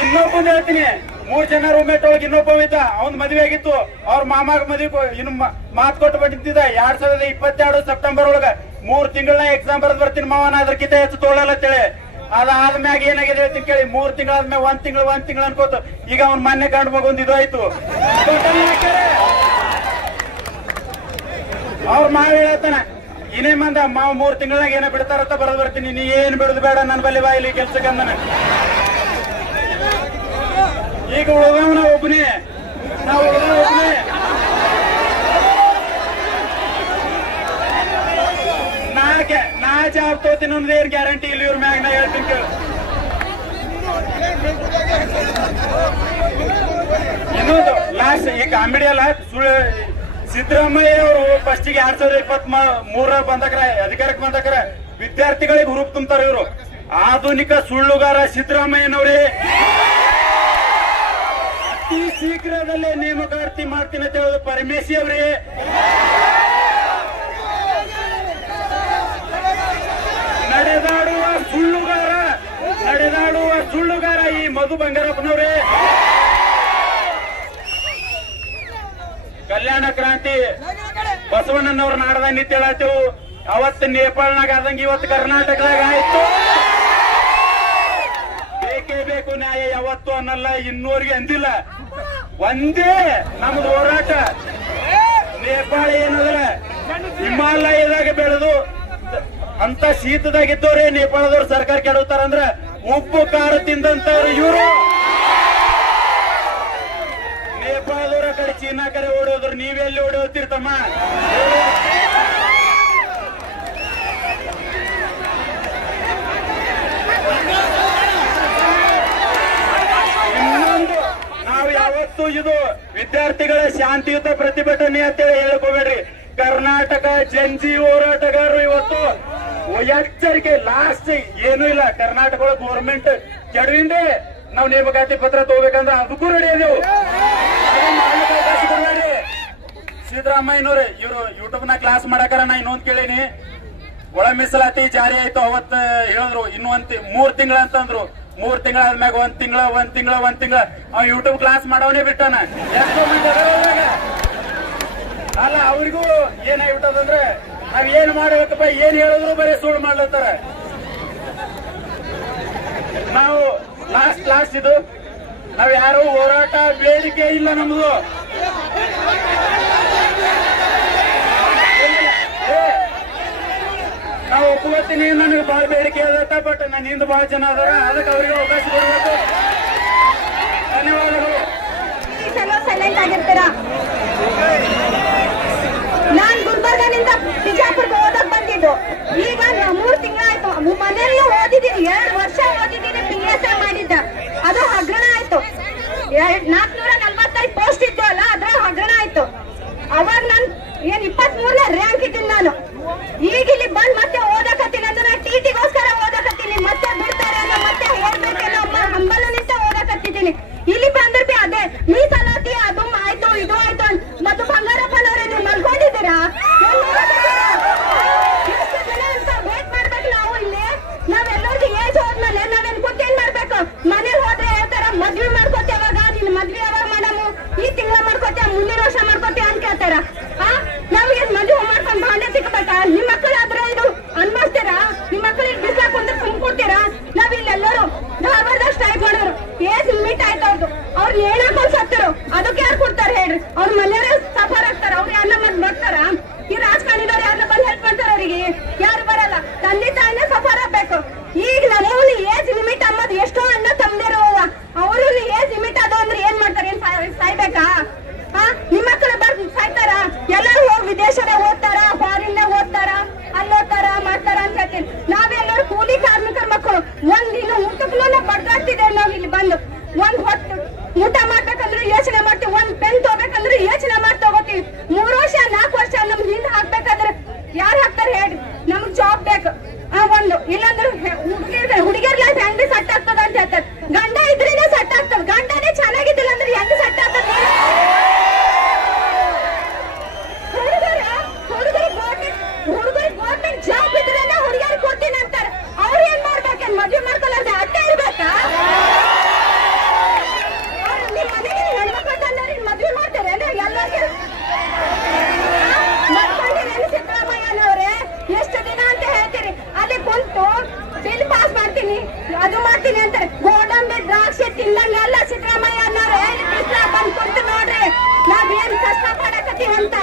ಇನ್ನೊಬ್ಬಂದ್ ಹೇಳ್ತೀನಿ, 3 ಜನ ರೂಮ್ಮೇಟ್ ಒಳಗೆ ಇನ್ನೊಬ್ಬ ಇದ್ದ, ಅವನ್ ಮದ್ವೆ ಆಗಿತ್ತು. ಅವ್ರ ಮಾಮಾಗ ಮದ್ವೆ ಇನ್ನು ಮಾತು ಕೊಟ್ಟು ಬಂದಿದ್ದ 2022 ಸೆಪ್ಟೆಂಬರ್ ಒಳಗ 3 ತಿಂಗಳ ಎಕ್ಸಾಮ್ ಬರೆದ್ ಬರ್ತೀನಿ ಮಾವನ, ಅದ್ರಕ್ಕಿಂತ ಹೆಚ್ಚು ತೋಳಲ್ಲ ಅಂತೇಳಿ. ಅದಾದ್ಮ್ಯಾಗ ಏನಾಗಿದೆ ಅಂತ ಕೇಳಿ 3 ತಿಂಗಳಾದ್ಮೇಲೆ 1 ತಿಂಗಳು ಅನ್ಕೋತ ಈಗ ಅವ್ನ ಮೊನ್ನೆ ಗಂಡು ಮಗೊಂದು ಇದು ಆಯ್ತು. ಅವ್ರ ಮಾವ ಹೇಳ್ತಾನ ಇನ್ನೇ ಮಂದ ಮಾವ 3 ತಿಂಗಳಾಗ ಏನೋ ಬಿಡ್ತಾರತ್ತ ಬರೋದ್ ಬರ್ತೀನಿ, ನೀ ಏನ್ ಬಿಡುದು ಬೇಡ ನನ್ ಬಲ್ಲಿ ಬಾ ಇಲ್ಲಿ ಕೆಲ್ಸಕ್ಕೆ ಅಂದನ. ಈಗ ಉಳಿದವನ ಒಬ್ಬನೇ, ನಾವು ಉಳಿದ ಒಬ್ಬನೇ. ನಾ ಜಾಬ್ ತೋತೀನಿ ಅನ್ನೋದು ಏನ್ ಗ್ಯಾರಂಟಿ ಇಲ್ಲ ಇವ್ರ ಮ್ಯಾಗ. ನಾ ಹೇಳ್ತೀನಿ ಕೇಳು. ಇನ್ನೊಂದು ಲಾಸ್ಟ್ ಈ ಕಾಮಿಡಿ ಅಲ್ಲ, ಸಿದ್ದರಾಮಯ್ಯ ಅವರು ಫಸ್ಟಿಗೆ 2023 ಬಂದಕ್ರ ಅಧಿಕಾರಕ್ಕೆ ಬಂದಕ್ರ ವಿದ್ಯಾರ್ಥಿಗಳಿಗೆ ಹುರುಪ್ ತುಂಬ್ತಾರ ಇವರು. ಆಧುನಿಕ ಸುಳ್ಳುಗಾರ ಸಿದ್ದರಾಮಯ್ಯನವರೇ ಅತಿ ಶೀಘ್ರದಲ್ಲೇ ನೇಮಕಾತಿ ಮಾಡ್ತೀನಿ ಅಂತ ಹೇಳೋದು ಪರಮೇಶಿ ಅವರೇ. ನಡೆದಾಡುವ ಸುಳ್ಳುಗಾರ ಈ ಮಧು ಬಂಗಾರಪ್ಪನವರೇ. ಕಲ್ಯಾಣ ಕ್ರಾಂತಿ ಬಸವಣ್ಣನವ್ರ ನಾಡದಾಗ ನಿಂತ ಹೇಳತ್ತೇವು. ಅವತ್ತು ನೇಪಾಳನಾಗ ಆದಂಗ ಇವತ್ತು ಕರ್ನಾಟಕದಾಗ ಆಯ್ತು. ಬೇಕೇ ಬೇಕು ನ್ಯಾಯ ಯಾವತ್ತು ಅನ್ನಲ್ಲ, ಇನ್ನೂರಿಗೆ ಅಂದಿಲ್ಲ. ಒಂದೇ ನಮ್ದು ಹೋರಾಟ. ನೇಪಾಳ ಏನಂದ್ರ ಹಿಮಾಲಯದಾಗ ಬೆಳೆದು ಅಂತ ಶೀತದಾಗಿದ್ದವ್ರೆ ನೇಪಾಳದವ್ರು ಸರ್ಕಾರ ಕೆಡವುತ್ತಾರಂದ್ರ ಉಪ್ಪು ಖಾರ ತಿಂದಂತವ್ರು ಇವರು. ನೇಪಾಳದವ್ರ ಕಡೆ ಚೀನಾ ಕಡೆ ಓಡೋದ್ರು, ನೀವೆಲ್ಲಿ ಓಡೋತಿರ್ತಮ್ಮ? ಇನ್ನೊಂದು, ನಾವು ಯಾವತ್ತೂ ಇದು ವಿದ್ಯಾರ್ಥಿಗಳ ಶಾಂತಿಯುತ ಪ್ರತಿಭಟನೆ ಅಂತೇಳಿ ಹೇಳ್ಕೋಬೇಡ್ರಿ. ಕರ್ನಾಟಕ ಜಂಜಿ ಹೋರಾಟಗಾರರು ಇವತ್ತು ಎಚ್ಚರಿಕೆ. ಲಾಸ್ಟ್ ಏನೂ ಇಲ್ಲ, ಕರ್ನಾಟಕ ಗೌರ್ಮೆಂಟ್ ಕೆಡವಿಂದೆ ನಾವು ನೇಮಕಾತಿ ಪತ್ರ ತಗೋಬೇಕಂದ್ರೆ ಅದಕ್ಕೂ ರೆಡಿ ಅದೆವು. ಸಿದ್ದರಾಮಯ್ಯನವ್ರೆ ಇವರು ಯೂಟ್ಯೂಬ್ ನ ಕ್ಲಾಸ್ ಮಾಡಾಕಾರ ನಾ ಇನ್ನೊಂದ್ ಕೇಳೀನಿ. ಒಳ ಮೀಸಲಾತಿ ಜಾರಿ ಆಯ್ತು ಅವತ್ ಹೇಳಿದ್ರು, ಇನ್ನು 3 ತಿಂಗಳ ಅಂತಂದ್ರು. 3 ತಿಂಗಳಾದ್ಮ್ಯಾಗ 1 ತಿಂಗಳ ಅವ್ ಯೂಟ್ಯೂಬ್ ಕ್ಲಾಸ್ ಮಾಡವನೇ ಬಿಟ್ಟಾನ. ಅಲ್ಲ, ಅವ್ರಿಗೂ ಏನಾಗ್ಬಿಟ್ಟದಂದ್ರೆ ನಾವ್ ಏನ್ ಮಾಡ್ಬೇಕಪ್ಪ, ಏನ್ ಹೇಳಿದ್ರು ಬರೀ ಸುಳ್ಳು ಮಾಡ್ಲತ್ತಾರ. ನಾವು ಲಾಸ್ಟ್ ಇದು ನಾವ್ ಯಾರು ಹೋರಾಟ ಬೇಡಿಕೆ ಇಲ್ಲ ನಮ್ದು. ನಾವು ಒಪ್ಕೋತೀನಿ, ನನಗೆ ಬಹಳ ಬೇಡಿಕೆ ಅದತ್ತ, ಬಟ್ ನನ್ನ ಹಿಂದೆ ಬಹಳ ಜನ ಅದಾರ, ಅದಕ್ಕೆ ಅವ್ರಿಗೆ ಅವಕಾಶ ಕೊಡಬೇಕು. ಧನ್ಯವಾದಗಳು. ಸೈಲೆಂಟ್ ಆಗಿರ್ತೀರಾ? ನಾನ್ ಗುಲ್ಬರ್ಗನಿಂದ ಬಿಜಾಪುರ್ಗೆ ಓದಕ್ ಬಂದಿದ್ದು. ಈಗ 3 ತಿಂಗಳಾಯ್ತು. ಮನೆಯಲ್ಲೂ ಓದಿದ್ದೀನಿ, 2 ವರ್ಷ ಓದಿದ್ದೀನಿ. PSI ಮಾಡಿದ್ದ, ಅದು ಹಗರಣ ಆಯ್ತು. 445 ಪೋಸ್ಟ್ ಇದ್ದು ಅಲ್ಲ, ಅದ್ರ ಹಗರಣ ಆಯ್ತು. ಅವಾಗ ನಾನು 23ನೇ ರ್ಯಾಂಕ್ ಇದ್ದೀನಿ ನಾನು. ಈಗ ಇಲ್ಲಿ ಬಂದ್ ಮತ್ತೆ ಓದಕತ್ತೀನಿ ಅಂದ್ರೆ TT ಗೋಸ್ಕರ ಓದಕತ್ತೀನಿ. ಮತ್ತೆ ಬಿಡ್ತಾರೆ ಅನ್ನೋ ಮತ್ತೆ ಹೇಳ್ಬೇಕೇನೋ ಹಂಬಲ ನಿಂತ ಓದಕತ್ತಿದ್ದೀನಿ. ಇಲ್ಲಿ ಬಂದಿರ್ತಿ ಅದೇ ಮೀಸಲಾತಿ ಅದು ಆಯ್ತು ಇದು ಆಯ್ತು ಮತ್ತು ಬಂಗಾರಪ್ಪನವ್ರೆ ನೀವು ಮಲ್ಕೊಂಡಿದ್ದೀರಾ? ಎಷ್ಟು ದಿನ ಅಂತ ವೇಟ್ ಮಾಡ್ಬೇಕು ನಾವು ಇಲ್ಲಿ? ನಾವೆಲ್ಲರಿಗೂ ಏಜ್ ಹೋದ್ಮೇಲೆ ನಾವೇನ್ ಕೂತೇನ್ ಮಾಡ್ಬೇಕು? ಮನೇಲಿ ಹೋದ್ರೆ ಹೇಳ್ತಾರ ಮದ್ವೆ ಮಾಡ್ಕೋತೇವಾಗ, ನೀನ್ ಮದ್ವೆ ಯಾವಾಗ ಮಾಡಮು? ಈ ತಿಂಗಳ ಮಾಡ್ಕೋತೇವ, ಮುಂದಿನ ವರ್ಷ ಮಾಡ್ಕೋತೇವ ಅಂತ ಕೇಳ್ತಾರ. ನಮ್ಗೆ ಮದ್ವೆ ಮಾಡ್ಕೊಂಡ್ ಬಾಂಡೆ ಸಿಕ್ಬೇಕಾ? ನಿಮ್ ಮಕ್ಕಳಾದ್ರೆ ಇದು ಅನ್ಭವಿಸ್ತೀರಾ? ನಿಮ್ ಮಕ್ಕಳಿಗೆ ಬಿಸ್ಲಾಕ್ ಕುಂದ್ರೆ ಸುಮ್ಕೊಡ್ತೀರಾ? ನಾವ್ ಇಲ್ಲೆಲ್ಲರೂ ಧಾರವಾಡದಾಗ ಸ್ಟ್ರೈಕ್ ಮಾಡಿದ್ರು. ಏಜ್ ಲಿಮಿಟ್ ಆಯ್ತು ಅವ್ರದ್ದು. ಅವ್ರು ಏನಾಕೊಂಡ್ ಸತ್ತರು, ಅದಕ್ಕೆ ಯಾರು ಕೊಡ್ತಾರ ಹೇಳ್ರಿ? ಅವ್ರ ಮನೆಯವರೇ ಸಫರ್ ಆಗ್ತಾರ. ಅವ್ರು ಯಾರನ್ನ ಮತ್ ಬರ್ತಾರ? ಈ ರಾಜಕಾರಣಿದವ್ರು ಯಾರನ್ನ ಬಂದ್ ಹೆಲ್ಪ್ ಮಾಡ್ತಾರ? ಅವ್ರಿಗೆ ಯಾರು ಬರಲ್ಲ. ತಂದೆ ತಾಯಿನೇ ಸಫರ್ ಆಗ್ಬೇಕು. ಈಗ ನಮ್ಮವ್ನ ಏಜ್ ಲಿಮಿಟ್ ಅನ್ನೋದು ಎಷ್ಟೋ ಅಣ್ಣ ತಮ್ಮದಿರುವ ಅವರು ಏಜ್ ಲಿಮಿಟ್ ಅದು ಅಂದ್ರೆ ಏನ್ ಮಾಡ್ತಾರೆ? ಏನ್ ಸಾಯ್ಬೇಕಾ? ನಿಮ್ ಮಕ್ಕಳು ಬರ್ದು ಸಾಯ್ತಾರ? ಎಲ್ಲರೂ ಹೋಗಿ ವಿದೇಶದಾಗ ಓದ್ತಾರ, ಫಾರಿನ್ ಓದ್ತಾರ, ಅಲ್ಲಿ ಓದ್ತಾರ ಮಾಡ್ತಾರ ಅಂತ ಹೇಳ್ತೀನಿ. ನಾವೆಲ್ಲರೂ ಕೂಲಿ ಕಾರ್ಮಿಕರ ಮಕ್ಕಳು. ಒಂದಿನ ಊಟಕ್ಕೂ ಬಡ್ದಾಡ್ತಿದ್ದೇವೆ ನಾವ್ ಇಲ್ಲಿ ಬಂದು. ಒಂದ್ ಹೊತ್ತು ಊಟ ಮಾಡ್ಬೇಕಂದ್ರೆ ಯೋಚನೆ ಮಾಡ್ತೀವಿ, ಒಂದ್ ಪೆನ್ ತಗೋಬೇಕಂದ್ರೆ ಯೋಚನೆ ಮಾಡಿ ತಗೋತೀವಿ. 3 ವರ್ಷ 4 ವರ್ಷ ನಮ್ಗೆ ಹಿಂದ್ ಹಾಕ್ಬೇಕಾದ್ರೆ ಯಾರು ಹಾಕ್ತಾರೆ ಹೇಳ್ರಿ? ನಮ್ಗ್ ಜಾಬ್ ಬೇಕು ಒಂದು, ಇಲ್ಲಾಂದ್ರೆ ಹುಡುಗಿಯರ್ ಲೈಫ್ ಹೆಂಗ್ ಸೆಟ್ ಆಗ್ತದ ಅಂತ ಹೇಳ್ತಾರೆ. ಗಂಡ ಇದ್ರೇನೆ ಸೆಟ್ ಆಗ್ತದ. ಗಂಡನೇ ಚೆನ್ನಾಗಿದ್ದಿಲ್ಲ ಅಂದ್ರೆ ಹೆಂಗ್ ಸೆಟ್ ಆಗ್ತದ? ಹುಡುಗರಿಗೆ ಗೌರ್ಮೆಂಟ್ ಜಾಬ್ ಇದ್ರೇನೆ ಹುಡುಗಿಯರಿಗೆ ಕೊಡ್ತೀನಿ ಅಂತಾರೆ. ಅವ್ರು ಏನ್ ಮಾಡ್ಬೇಕೇನ್? ಮದ್ವೆ ಮಾಡ್ಕೊಳ್ಳೋದು ಅಡ್ಡ ಇರ್ಬೇಕಾ? ನಿಮ್ ಮನೆಗೆ ಹೆಣ್ಮಕ್ಳು ಮದ್ವೆ ಮಾಡ್ತಾರೆ ಎಲ್ಲರಿಗೆ ಮತ್ಕೊಂಡಿರೇನು? ಸಿದ್ದರಾಮಯ್ಯನವ್ರೆ ಎಷ್ಟು ದಿನ ಅಂತ ಹೇಳ್ತೀರಿ? ಅಲ್ಲಿ ಕುಂತು ಬಿಲ್ ಪಾಸ್ ಮಾಡ್ತೀನಿ, ಅದು ಮಾಡ್ತೀನಿ ಅಂತಾರೆ. ಗೋಡಂಬಿ ದ್ರಾಕ್ಷಿ ತಿಂದಂಗಲ್ಲ ಸಿದ್ದರಾಮಯ್ಯ ಅನ್ನೋರು. ಬಂದ್ ಕುಂತು ನೋಡ್ರಿ ನಾವೇನ್ ಕಷ್ಟ ಪಡಕತ್ತೀವಂತ.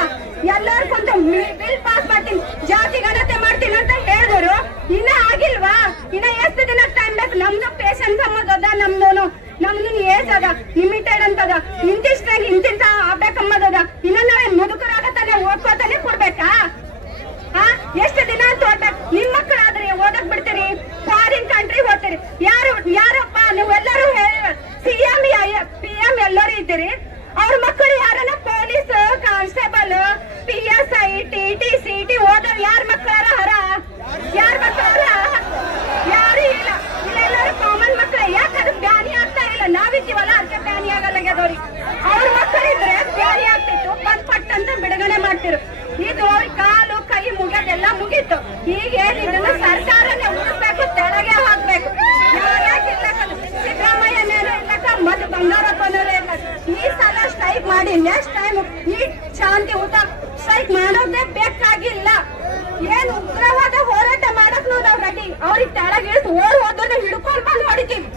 ಎಲ್ಲರೂ ಕುಂತು ಬಿಲ್ ಪಾಸ್ ಮಾಡ್ತೀನಿ, ಜಾತಿ ಗಣತೆ ಮಾಡ್ತೀನಿ ಅಂತ ಹೇಳಿದ್ರು. ಇನ್ನ ಆಗಿಲ್ವಾ? ಇನ್ನ ಎಷ್ಟು ದಿನ ಟೈಮ್ ಬೇಕು? ನಮ್ದು ಪೇಷನ್ಸ್ ಅನ್ನೋದದ, ನಮ್ದು ಏಜ್ ಅದ, ಲಿಮಿಟೆಡ್ ಅಂತದ, ಇಂತಿಷ್ಟಾಗಿ ಇಂತಿಂತ ಆಗ್ಬೇಕಮ್ಮದದ. ಇನ್ನ ನಾವೇ ಮುದುಕರಾಗತ್ತಾನೆ ಓದ್ಕೋತಾನೆ ಕೊಡ್ಬೇಕಾ? ಎಷ್ಟು ದಿನ ಅಂತ ಓದ್ಬೇಕು? ನಿಮ್ ಮಕ್ಕಳಾದ್ರೆ ಓದಕ್ ಬಿಡ್ತೀರಿ, ಫಾರಿನ್ ಕಂಟ್ರಿ ಹೋಗ್ತೀರಿ. ಯಾರಪ್ಪ ನೀವೆಲ್ಲರೂ ಸಿಎಂ PM ಎಲ್ಲರೂ ಇದ್ದೀರಿ. ಅವ್ರ ಮಕ್ಕಳು ಯಾರನ್ನ police constable PSI TT CT ಓದೋರು ಯಾರ ಮಕ್ಕಳಾರ ಹರ? ಯಾರ ಮಕ್ಕಳಾರ? ಯಾರು ಇಲ್ಲ. ಇಲ್ಲೆಲ್ಲರೂ ಕಾಮನ್ ಮಕ್ಕಳೇ. ಯಾಕಂದ್ರೆ ಬ್ಯಾನಿ ಆಗ್ತಾ ಇಲ್ಲ. ನಾವಿದ್ದೀವಲ್ಲ ಅದಕ್ಕೆ ಬ್ಯಾನಿ ಆಗಲ್ಲಾಗ್ಯದವ್ರಿಗೆ. ಅವ್ರ ಮಕ್ಕಳಿದ್ರೆ ಬ್ಯಾನಿ ಆಗ್ತಿತ್ತು, ಪಟ್ ಅಂತ ಬಿಡುಗಡೆ ಮಾಡ್ತಿರು. ಇದು ಅವ್ರಿಗೆ ಕಾಲು ಕೈ ಮುಗಿಯೋದೆಲ್ಲ ಮುಗೀತು. ಈಗ ಏನಿದನ್ನ ಸರ್ಕಾರನೇ ಉಳಿಸ್ಬೇಕು, ತೆಳಗೆ ಹಾಕ್ಬೇಕು. ಯಾಕಿಲ್ಲ ಸಿದ್ದರಾಮಯ್ಯನೇ ಇಲ್ಲಕ್ಕ ಮತ್ತೆ ಬಂಗಾರಪ್ಪನವರೇ ಇಲ್ಲ. ಈ ಸಲ ಸ್ಟ್ರೈಕ್ ಮಾಡಿ ನೆಕ್ಸ್ಟ್ ಟೈಮ್ ಈ ಶಾಂತಿ ಊಟ ಸ್ಟ್ರೈಕ್ ಮಾಡೋದೇ ಬೇಕಾಗಿಲ್ಲ. ಏನ್ ಉಗ್ರವಾದ ಹೋರಾಟ ಮಾಡಕ್ ನಾವು ರೆಡಿ. ಅವ್ರಿಗೆ ತೆಳಗಿಳಿಸಿ ಹೋದನ್ನ ಹಿಡ್ಕೊಂಡ್ ಬಂದು ಹೊಡಿತೀವಿ.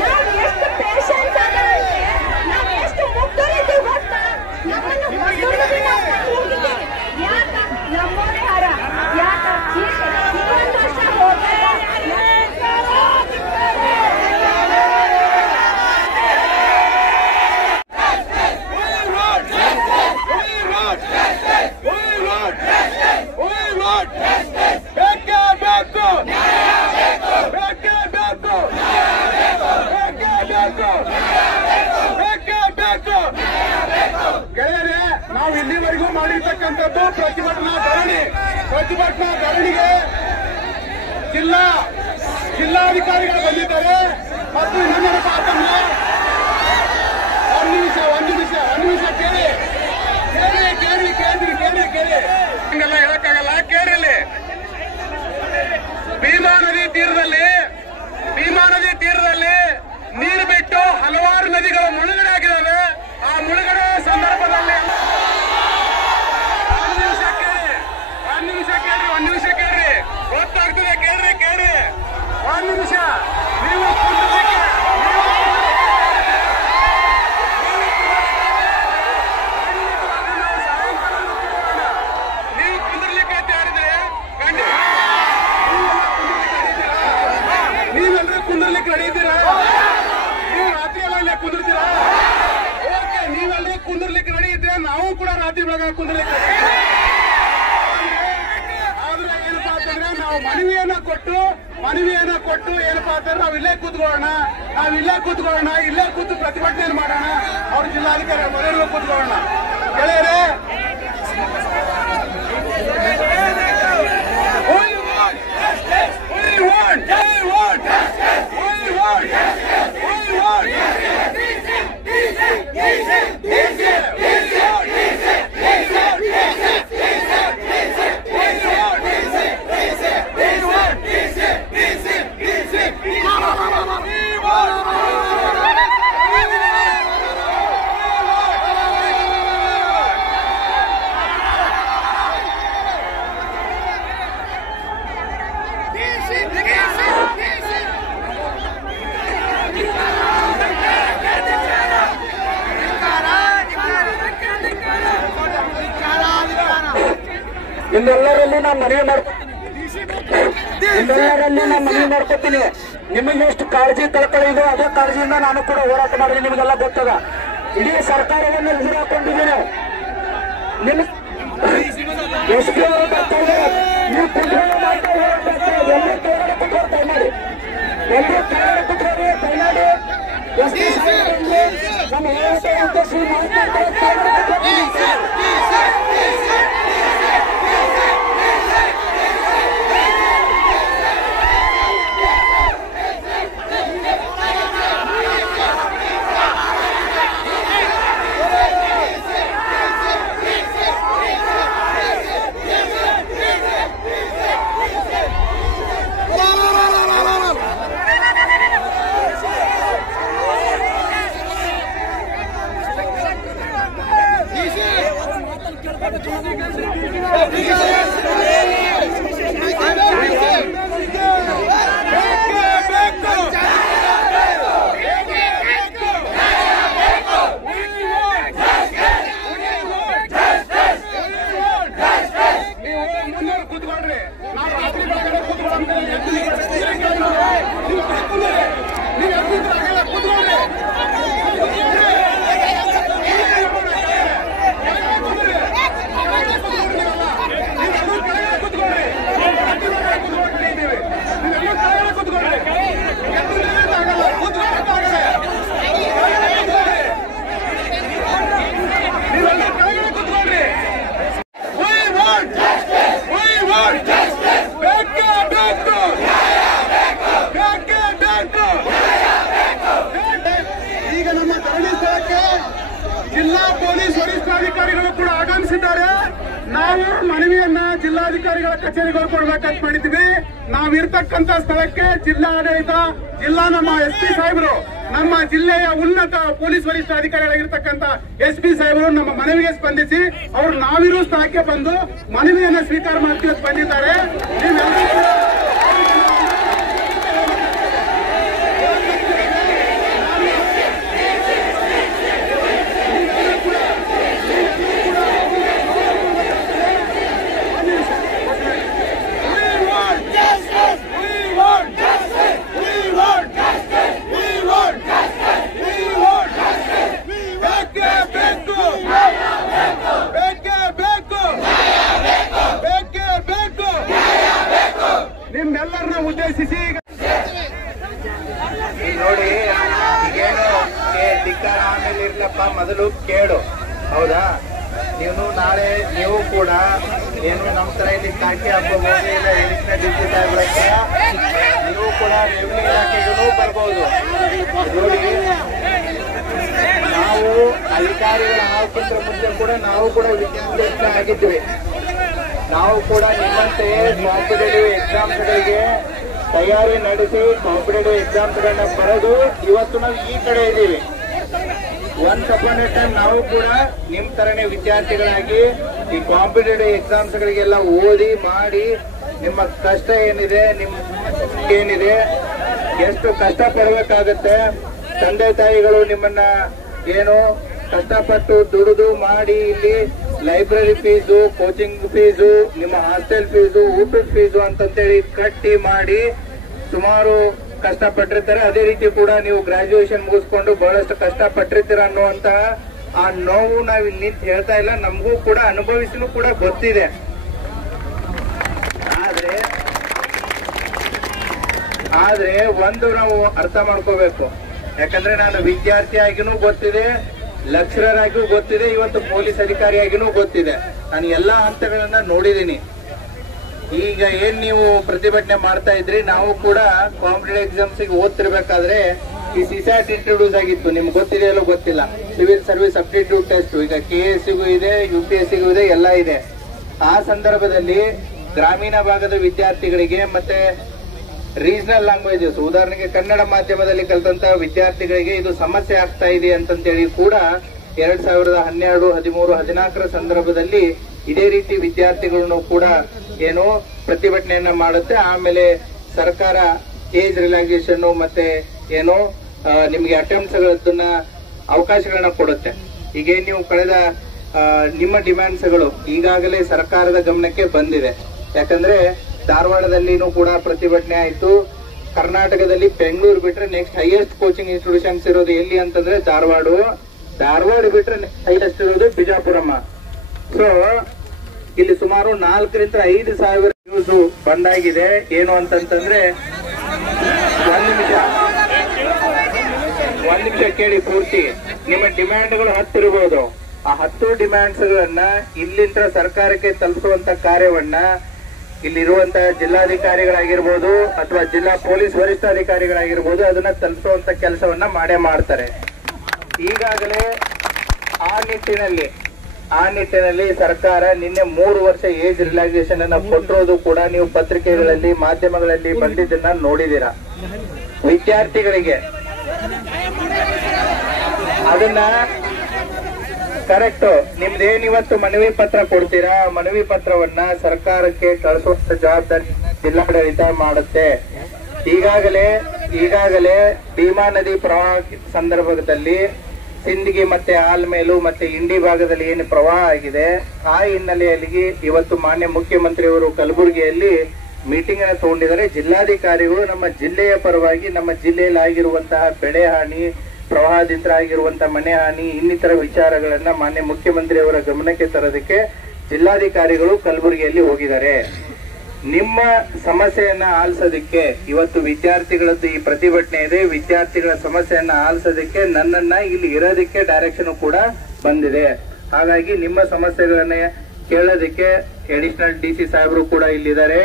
ನಾವ್ ಎಷ್ಟು ಪೇಷನ್ಸ್ ಅದ, ನಾವ್ ಎಷ್ಟು ಮುಗ್ಧರಿದ್ದೀವಿ ಗೊತ್ತಾ? ನಮ್ಮನ್ನು ಮುಗ್ಧರಿಗೆ ನಾವು ಹೋಗಿದ್ದೀವಿ. ಯಾಕ ನಮ್ಮೋರೇ ಹರ? ಯಾಕ ಇನ್ನೊಂದು ವರ್ಷ ಹೋದ್ರೆ ಗೆಳೆಯರೇ, ನಾವು ಇಲ್ಲಿವರೆಗೂ ಮಾಡಿರ್ತಕ್ಕಂಥದ್ದು ಪ್ರತಿಭಟನಾ ಧರಣಿಗೆ ಜಿಲ್ಲಾಧಿಕಾರಿಗಳು ಬಂದಿದ್ದಾರೆ. ಮತ್ತು ಇನ್ನೊಂದು ಒಂದು ನಿಮಿಷ ಕೇಳಿ ಹಂಗೆಲ್ಲ ಹೇಳಕ್ಕಾಗಲ್ಲ. ಕೇಳಿಲ್ಲಿ ಭೀಮಾ ನದಿ ತೀರದಲ್ಲಿ ನೀರು ಬಿಟ್ಟು ಹಲವಾರು ನದಿಗಳು ಮುಳುಗಡೆ ಆಗಿದ್ದಾವೆ. ಆ ಮುಳುಗಡೆ ಸಂದರ್ಭದಲ್ಲಿ ಒಂದು ನಿಮಿಷ ಕೇಳ್ರಿ, ಗೊತ್ತಾಗ್ತದೆ. ಕೇಳ್ರಿ ಒಂದು ನಿಮಿಷ. ನೀವು ಕುಂದಿರ್ಲಿಕ್ಕೆ ತಯಾರಿದ್ರೆ ನೀವೆಲ್ಲರೂ ಕುಂದಿರ್ಲಿಕ್ಕೆ ರೆಡಿ ಇದ್ದೀರಾ? ನೀವು ರಾತ್ರಿ ಎಲ್ಲ ಇಲ್ಲೇ ಕುಂದಿರ್ತೀರಾ? ಓಕೆ, ನೀವೆಲ್ಲರೂ ಕುಂದಿರ್ಲಿಕ್ಕೆ ರೆಡಿ ಇದ್ರೆ ನಾವು ಕೂಡ ರಾತ್ರಿ ಬೆಳಗ್ಗೆ ಕುಂದಿರ್ಲಿಕ್ಕೆ. ಆದ್ರೆ ಏನಪ್ಪಾ ಅಂತಂದ್ರೆ ನಾವು ಮನವಿಯನ್ನ ಕೊಟ್ಟು ಏನಪ್ಪಾ ಅಂತಂದ್ರೆ ನಾವು ಇಲ್ಲೇ ಕೂತ್ಕೊಳ್ಳೋಣ, ಇಲ್ಲೇ ಕೂತು ಪ್ರತಿಭಟನೆ ಮಾಡೋಣ. ಅವ್ರ ಜಿಲ್ಲಾಧಿಕಾರಿ ಮೊದಲು ಕೂತ್ಕೊಳ್ಳೋಣ. ಗೆಳೆಯರೇ, ನಿಮ್ಮೆಲ್ಲರಲ್ಲಿ ನಾನು ಮನವಿ ಮಾಡ್ಕೊತೀನಿ. ನಿಮಗೆ ಎಷ್ಟು ಕಾಳಜಿ ಕಳ್ಕೊಳ್ಳಿ ಇದೆ, ಅದೇ ಕಾಳಜಿಯಿಂದ ನಾನು ಕೂಡ ಹೋರಾಟ ಮಾಡಿದ್ರೆ ನಿಮಗೆಲ್ಲ ಗೊತ್ತದ. ಇಡೀ ಸರ್ಕಾರವನ್ನು ಎದುರು ಹಾಕೊಂಡಿದ್ದೀನಿ. ಎಷ್ಟು ನೀವು ಕುಂಠೆ ಮಾಡ್ತಾ ಎಲ್ಲರೂ ಕೆಳಗಡೆ ಕುತ್ಕೊಂಡು ದಯಮಾಡಿ, ಎಲ್ಲರೂ ಕೆಳಗಡೆ ಕುತ್ಕೊಂಡು ದಯಮಾಡಿ. ನಮ್ಮ ಹೋರಾಟ ಉದ್ದೇಶ DC ಈಗ ನಮ್ಮ ಧರಣಿ ಸ್ಥಳಕ್ಕೆ ಜಿಲ್ಲಾ ಪೊಲೀಸ್ ವರಿಷ್ಠಾಧಿಕಾರಿಗಳು ಕೂಡ ಆಗಮಿಸಿದ್ದಾರೆ. ನಾವು ಮನವಿಯನ್ನ ಜಿಲ್ಲಾಧಿಕಾರಿಗಳ ಕಚೇರಿಗೆ ಕೊಡ್ಬೇಕಂತ ಮಾಡಿದ್ವಿ. ನಾವಿರ್ತಕ್ಕಂಥ ಸ್ಥಳಕ್ಕೆ ಜಿಲ್ಲಾಡಳಿತ, ನಮ್ಮ SP ಸಾಹೇಬರು, ನಮ್ಮ ಜಿಲ್ಲೆಯ ಉನ್ನತ ಪೊಲೀಸ್ ವರಿಷ್ಠಾಧಿಕಾರಿಗಳಾಗಿರ್ತಕ್ಕಂಥ SP ಸಾಹೇಬರು ನಮ್ಮ ಮನವಿಗೆ ಸ್ಪಂದಿಸಿ ಅವರು ನಾವಿರೋ ಸ್ಥಳಕ್ಕೆ ಬಂದು ಮನವಿಯನ್ನ ಸ್ವೀಕಾರ ಮಾಡ್ತೀವಿ ಅಂತ ಬಂದಿದ್ದಾರೆ. ನಿಮ್ಮೆಲ್ಲರನ್ನ ಉದ್ದೇಶಿಸಿ ನೋಡಿ, ಏನು ಧಿಕ್ಕಾರ ಆಮೇಲೆ ಇರ್ಲಪ್ಪ, ಮೊದಲು ಕೇಳು. ಹೌದಾ? ನಾಳೆ ನೀವು ಕೂಡ ಏನು ನಮ್ಮ ತರ ಇಲ್ಲಿ ಕಾಕಿ ಹಾಕೋಬಹುದು, ಇಲ್ಲ ಎಡಿಷನಲ್ ಡಿಸಿ ಸಾಹೇಬ್ರಕ್ಕೆ ನೀವು ಕೂಡ ರೆವಿನ್ಯೂ ಇಲಾಖೆಗೂ ಬರ್ಬೋದು. ನೋಡಿ, ನಾವು ಅಧಿಕಾರಿಗಳ ಹಾಕಿದ್ರ ಮುಂಚೆ ಕೂಡ ನಾವು ಕೂಡ ವಿದ್ಯಾರ್ಥಿ ಆಗಿದ್ವಿ. ನಾವು ಕೂಡ ನಿಮ್ಮಂತೆ ಕಾಂಪಿಟೇಟಿವ್ ಎಕ್ಸಾಮ್ಸ್ಗಳಿಗೆ ತಯಾರಿ ನಡೆಸಿ ಕಾಂಪಿಟೇಟಿವ್ ಎಕ್ಸಾಮ್ಸ್ಗಳನ್ನ ಬರೆದು ಇವತ್ತು ನಾವು ಈ ಕಡೆ ಇದ್ದೀವಿ. ಒನ್ಸ್ ಅಪಾನ್ ಎ ಟೈಮ್ ನಾವು ಕೂಡ ನಿಮ್ ತರನೇ ವಿದ್ಯಾರ್ಥಿಗಳಾಗಿ ಈ ಕಾಂಪಿಟೇಟಿವ್ ಎಕ್ಸಾಮ್ಸ್ಗಳಿಗೆಲ್ಲ ಓದಿ ಮಾಡಿ ನಿಮ್ಮ ಕಷ್ಟ ಏನಿದೆ, ಏನಿದೆ, ಎಷ್ಟು ಕಷ್ಟ ಪಡಬೇಕಾಗತ್ತೆ. ತಂದೆ ತಾಯಿಗಳು ನಿಮ್ಮನ್ನ ಏನು ಕಷ್ಟಪಟ್ಟು ದುಡಿದು ಮಾಡಿ ಇಲ್ಲಿ ಲೈಬ್ರರಿ ಫೀಸು, ಕೋಚಿಂಗ್ ಫೀಸು, ನಿಮ್ಮ ಹಾಸ್ಟೆಲ್ ಫೀಸು, ಊಟದ ಫೀಸು ಅಂತಂತೇಳಿ ಕಟ್ಟಿ ಮಾಡಿ ಸುಮಾರು ಕಷ್ಟಪಟ್ಟಿರ್ತಾರೆ. ಅದೇ ರೀತಿ ಕೂಡ ನೀವು ಗ್ರಾಜುಯೇಷನ್ ಮುಗಿಸ್ಕೊಂಡು ಬಹಳಷ್ಟು ಕಷ್ಟಪಟ್ಟಿರ್ತೀರ ಅನ್ನುವಂತ ಆ ನೋವು ನಾವು ಇಲ್ಲಿ ನಿಂತು ಹೇಳ್ತಾ ಇಲ್ಲ, ನಮಗೂ ಕೂಡ ಅನುಭವಿಸಲು ಕೂಡ ಗೊತ್ತಿದೆ. ಆದ್ರೆ ಒಂದು ನಾವು ಅರ್ಥ ಮಾಡ್ಕೋಬೇಕು. ಯಾಕಂದ್ರೆ ನಾನು ವಿದ್ಯಾರ್ಥಿಯಾಗಿನೂ ಗೊತ್ತಿದೆ, ಲೆಕ್ಚರರ್ ಆಗಿಯೂ ಗೊತ್ತಿದೆ, ಇವತ್ತು ಪೊಲೀಸ್ ಅಧಿಕಾರಿಯಾಗಿನೂ ಗೊತ್ತಿದೆ. ನಾನು ಎಲ್ಲಾ ಹಂತಗಳನ್ನ ನೋಡಿದ್ದೀನಿ. ಈಗ ಏನ್ ನೀವು ಪ್ರತಿಭಟನೆ ಮಾಡ್ತಾ ಇದ್ರಿ, ನಾವು ಕೂಡ ಕಾಂಪಿಟೇಟಿವ್ ಎಕ್ಸಾಮ್ಸ್ ಓದ್ತಿರ್ಬೇಕಾದ್ರೆ ಈ ಸಿಸ್ಯಾಟ್ ಇಂಟ್ರೊಡ್ಯೂಸ್ ಆಗಿತ್ತು. ನಿಮ್ಗೆ ಗೊತ್ತಿದೆಯಲ್ಲೋ ಗೊತ್ತಿಲ್ಲ, ಸಿವಿಲ್ ಸರ್ವಿಸ್ ಅಪ್ಟಿಟ್ಯೂಡ್ ಟೆಸ್ಟ್. ಈಗ KSCಗೂ ಇದೆ, UPSCಗೂ ಇದೆ, ಎಲ್ಲ ಇದೆ. ಆ ಸಂದರ್ಭದಲ್ಲಿ ಗ್ರಾಮೀಣ ಭಾಗದ ವಿದ್ಯಾರ್ಥಿಗಳಿಗೆ ಮತ್ತೆ ರೀಜನಲ್ ಲ್ಯಾಂಗ್ವೇಜಸ್, ಉದಾಹರಣೆಗೆ ಕನ್ನಡ ಮಾಧ್ಯಮದಲ್ಲಿ ಕಲಿತಂತಹ ವಿದ್ಯಾರ್ಥಿಗಳಿಗೆ ಇದು ಸಮಸ್ಯೆ ಆಗ್ತಾ ಇದೆ ಅಂತೇಳಿ ಕೂಡ 2012, 13, 14 ಸಂದರ್ಭದಲ್ಲಿ ಇದೇ ರೀತಿ ವಿದ್ಯಾರ್ಥಿಗಳನ್ನು ಕೂಡ ಏನು ಪ್ರತಿಭಟನೆಯನ್ನ ಮಾಡುತ್ತೆ. ಆಮೇಲೆ ಸರ್ಕಾರ ಏಜ್ ರಿಲ್ಯಾಕ್ಸೇಷನ್ ಮತ್ತೆ ಏನು ನಿಮ್ಗೆ ಅಟೆಂಪ್ಟ್ಸ್ ಗಳನ್ನ ಅವಕಾಶಗಳನ್ನ ಕೊಡುತ್ತೆ. ಈಗ ನೀವು ಕಳೆದ ನಿಮ್ಮ ಡಿಮ್ಯಾಂಡ್ಸ್ಗಳು ಈಗಾಗಲೇ ಸರ್ಕಾರದ ಗಮನಕ್ಕೆ ಬಂದಿದೆ. ಯಾಕಂದ್ರೆ ಧಾರವಾಡದಲ್ಲಿನೂ ಕೂಡ ಪ್ರತಿಭಟನೆ ಆಯ್ತು. ಕರ್ನಾಟಕದಲ್ಲಿ ಬೆಂಗಳೂರು ಬಿಟ್ರೆ ನೆಕ್ಸ್ಟ್ ಹೈಯೆಸ್ಟ್ ಕೋಚಿಂಗ್ ಇನ್ಸ್ಟಿಟ್ಯೂಷನ್ಸ್ ಇರೋದು ಎಲ್ಲಿ ಅಂತಂದ್ರೆ ಧಾರವಾಡ ಬಿಟ್ರೆ ಹೈಯೆಸ್ಟ್ ಇರೋದು ಬಿಜಾಪುರಮ್ಮ. ಸೊ ಇಲ್ಲಿ ಸುಮಾರು 4,000 ರಿಂದ 5,000 ನ್ಯೂಸ್ ಬಂದಾಗಿದೆ. ಏನು ಅಂತಂತಂದ್ರೆ ಒಂದ್ ನಿಮಿಷ ಕೇಳಿ ಪೂರ್ತಿ. ನಿಮ್ಮ ಡಿಮ್ಯಾಂಡ್ಗಳು 10 ಇರಬಹುದು. ಆ 10 ಡಿಮ್ಯಾಂಡ್ಸ್ ಗಳನ್ನ ಇಲ್ಲಿಂದ ಸರ್ಕಾರಕ್ಕೆ ತಲುಪಿಸುವಂತ ಕಾರ್ಯವನ್ನ ಇಲ್ಲಿರುವಂತಹ ಜಿಲ್ಲಾಧಿಕಾರಿಗಳಾಗಿರ್ಬೋದು ಅಥವಾ ಜಿಲ್ಲಾ ಪೊಲೀಸ್ ವರಿಷ್ಠಾಧಿಕಾರಿಗಳಾಗಿರ್ಬೋದು ಅದನ್ನ ತಲುಪಿಸುವಂತ ಕೆಲಸವನ್ನ ಮಾಡ್ತಾರೆ. ಈಗಾಗಲೇ ಆ ನಿಟ್ಟಿನಲ್ಲಿ ಸರ್ಕಾರ ನಿನ್ನೆ 3 ವರ್ಷ ಏಜ್ ರಿಲ್ಯಾಕ್ಸೇಷನ್ ಅನ್ನ ಕೊಟ್ಟಿರೋದು ಕೂಡ ನೀವು ಪತ್ರಿಕೆಗಳಲ್ಲಿ, ಮಾಧ್ಯಮಗಳಲ್ಲಿ ಬಂದಿದ್ದನ್ನ ನೋಡಿದೀರಾ. ವಿದ್ಯಾರ್ಥಿಗಳಿಗೆ ಅದನ್ನ ಕರೆಕ್ಟ್. ನಿಮ್ದೇನ್ ಇವತ್ತು ಮನವಿ ಪತ್ರ ಕೊಡ್ತೀರಾ, ಮನವಿ ಪತ್ರವನ್ನ ಸರ್ಕಾರಕ್ಕೆ ಕಳಿಸುವಂತ ಜವಾಬ್ದಾರಿ ಜಿಲ್ಲಾಡಳಿತ ಮಾಡುತ್ತೆ. ಈಗಾಗಲೇ ಭೀಮಾ ನದಿ ಪ್ರವಾಹ ಸಂದರ್ಭದಲ್ಲಿ ಸಿಂದಗಿ ಮತ್ತೆ ಆಲ್ಮೇಲು ಮತ್ತೆ ಇಂಡಿ ಭಾಗದಲ್ಲಿ ಏನು ಪ್ರವಾಹ ಆಗಿದೆ, ಆ ಹಿನ್ನೆಲೆಯಲ್ಲಿ ಇವತ್ತು ಮಾನ್ಯ ಮುಖ್ಯಮಂತ್ರಿಯವರು ಕಲಬುರಗಿಯಲ್ಲಿ ಮೀಟಿಂಗ್ ಅನ್ನು ತಗೊಂಡಿದ್ದಾರೆ. ಜಿಲ್ಲಾಧಿಕಾರಿಗಳು ನಮ್ಮ ಜಿಲ್ಲೆಯ ಪರವಾಗಿ ನಮ್ಮ ಜಿಲ್ಲೆಯಲ್ಲಿ ಆಗಿರುವಂತಹ ಬೆಳೆ ಹಾನಿ, ಪ್ರವಾಹದಿಂದ ಆಗಿರುವಂತಹ ಮನೆ ಹಾನಿ, ಇನ್ನಿತರ ವಿಚಾರಗಳನ್ನ ಮಾನ್ಯ ಮುಖ್ಯಮಂತ್ರಿಯವರ ಗಮನಕ್ಕೆ ತರೋದಕ್ಕೆ ಜಿಲ್ಲಾಧಿಕಾರಿಗಳು ಕಲಬುರಗಿಯಲ್ಲಿ ಹೋಗಿದ್ದಾರೆ. ನಿಮ್ಮ ಸಮಸ್ಯೆಯನ್ನ ಆಲಿಸೋದಕ್ಕೆ ಇವತ್ತು ವಿದ್ಯಾರ್ಥಿಗಳದ್ದು ಈ ಪ್ರತಿಭಟನೆ ಇದೆ. ವಿದ್ಯಾರ್ಥಿಗಳ ಸಮಸ್ಯೆಯನ್ನ ಆಲಿಸೋದಕ್ಕೆ ನನ್ನನ್ನ ಇಲ್ಲಿ ಇರೋದಕ್ಕೆ ಡೈರೆಕ್ಷನ್ ಕೂಡ ಬಂದಿದೆ. ಹಾಗಾಗಿ ನಿಮ್ಮ ಸಮಸ್ಯೆಗಳನ್ನ ಕೇಳೋದಕ್ಕೆ ಅಡಿಷನಲ್ DC ಸಾಹೇಬರು ಕೂಡ ಇಲ್ಲಿದ್ದಾರೆ,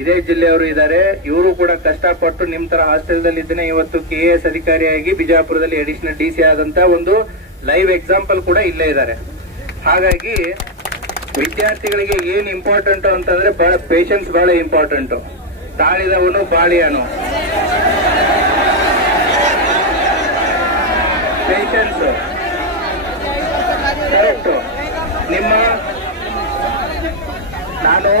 ಇದೇ ಜಿಲ್ಲೆಯವರು ಇದ್ದಾರೆ. ಇವರು ಕೂಡ ಕಷ್ಟಪಟ್ಟು ನಿಮ್ ತರ ಹಾಸ್ಟೆಲ್ದಲ್ಲಿ ಇದ್ದೇನೆ ಇವತ್ತು KAS ಅಧಿಕಾರಿಯಾಗಿ ಬಿಜಾಪುರದಲ್ಲಿ ಅಡಿಷನಲ್ DC ಆದಂತ ಒಂದು ಲೈವ್ ಎಕ್ಸಾಂಪಲ್ ಕೂಡ ಇಲ್ಲೇ ಇದ್ದಾರೆ. ಹಾಗಾಗಿ ವಿದ್ಯಾರ್ಥಿಗಳಿಗೆ ಏನ್ ಇಂಪಾರ್ಟೆಂಟ್ ಅಂತಂದ್ರೆ ಬಹಳ ಪೇಷನ್ಸ್ ಬಹಳ ಇಂಪಾರ್ಟೆಂಟ್. ತಾಳಿದವನು ಬಾಳಿಯಾನು, ಪೇಷನ್ಸ್ ಕರೆಕ್ಟ್. ನಾನು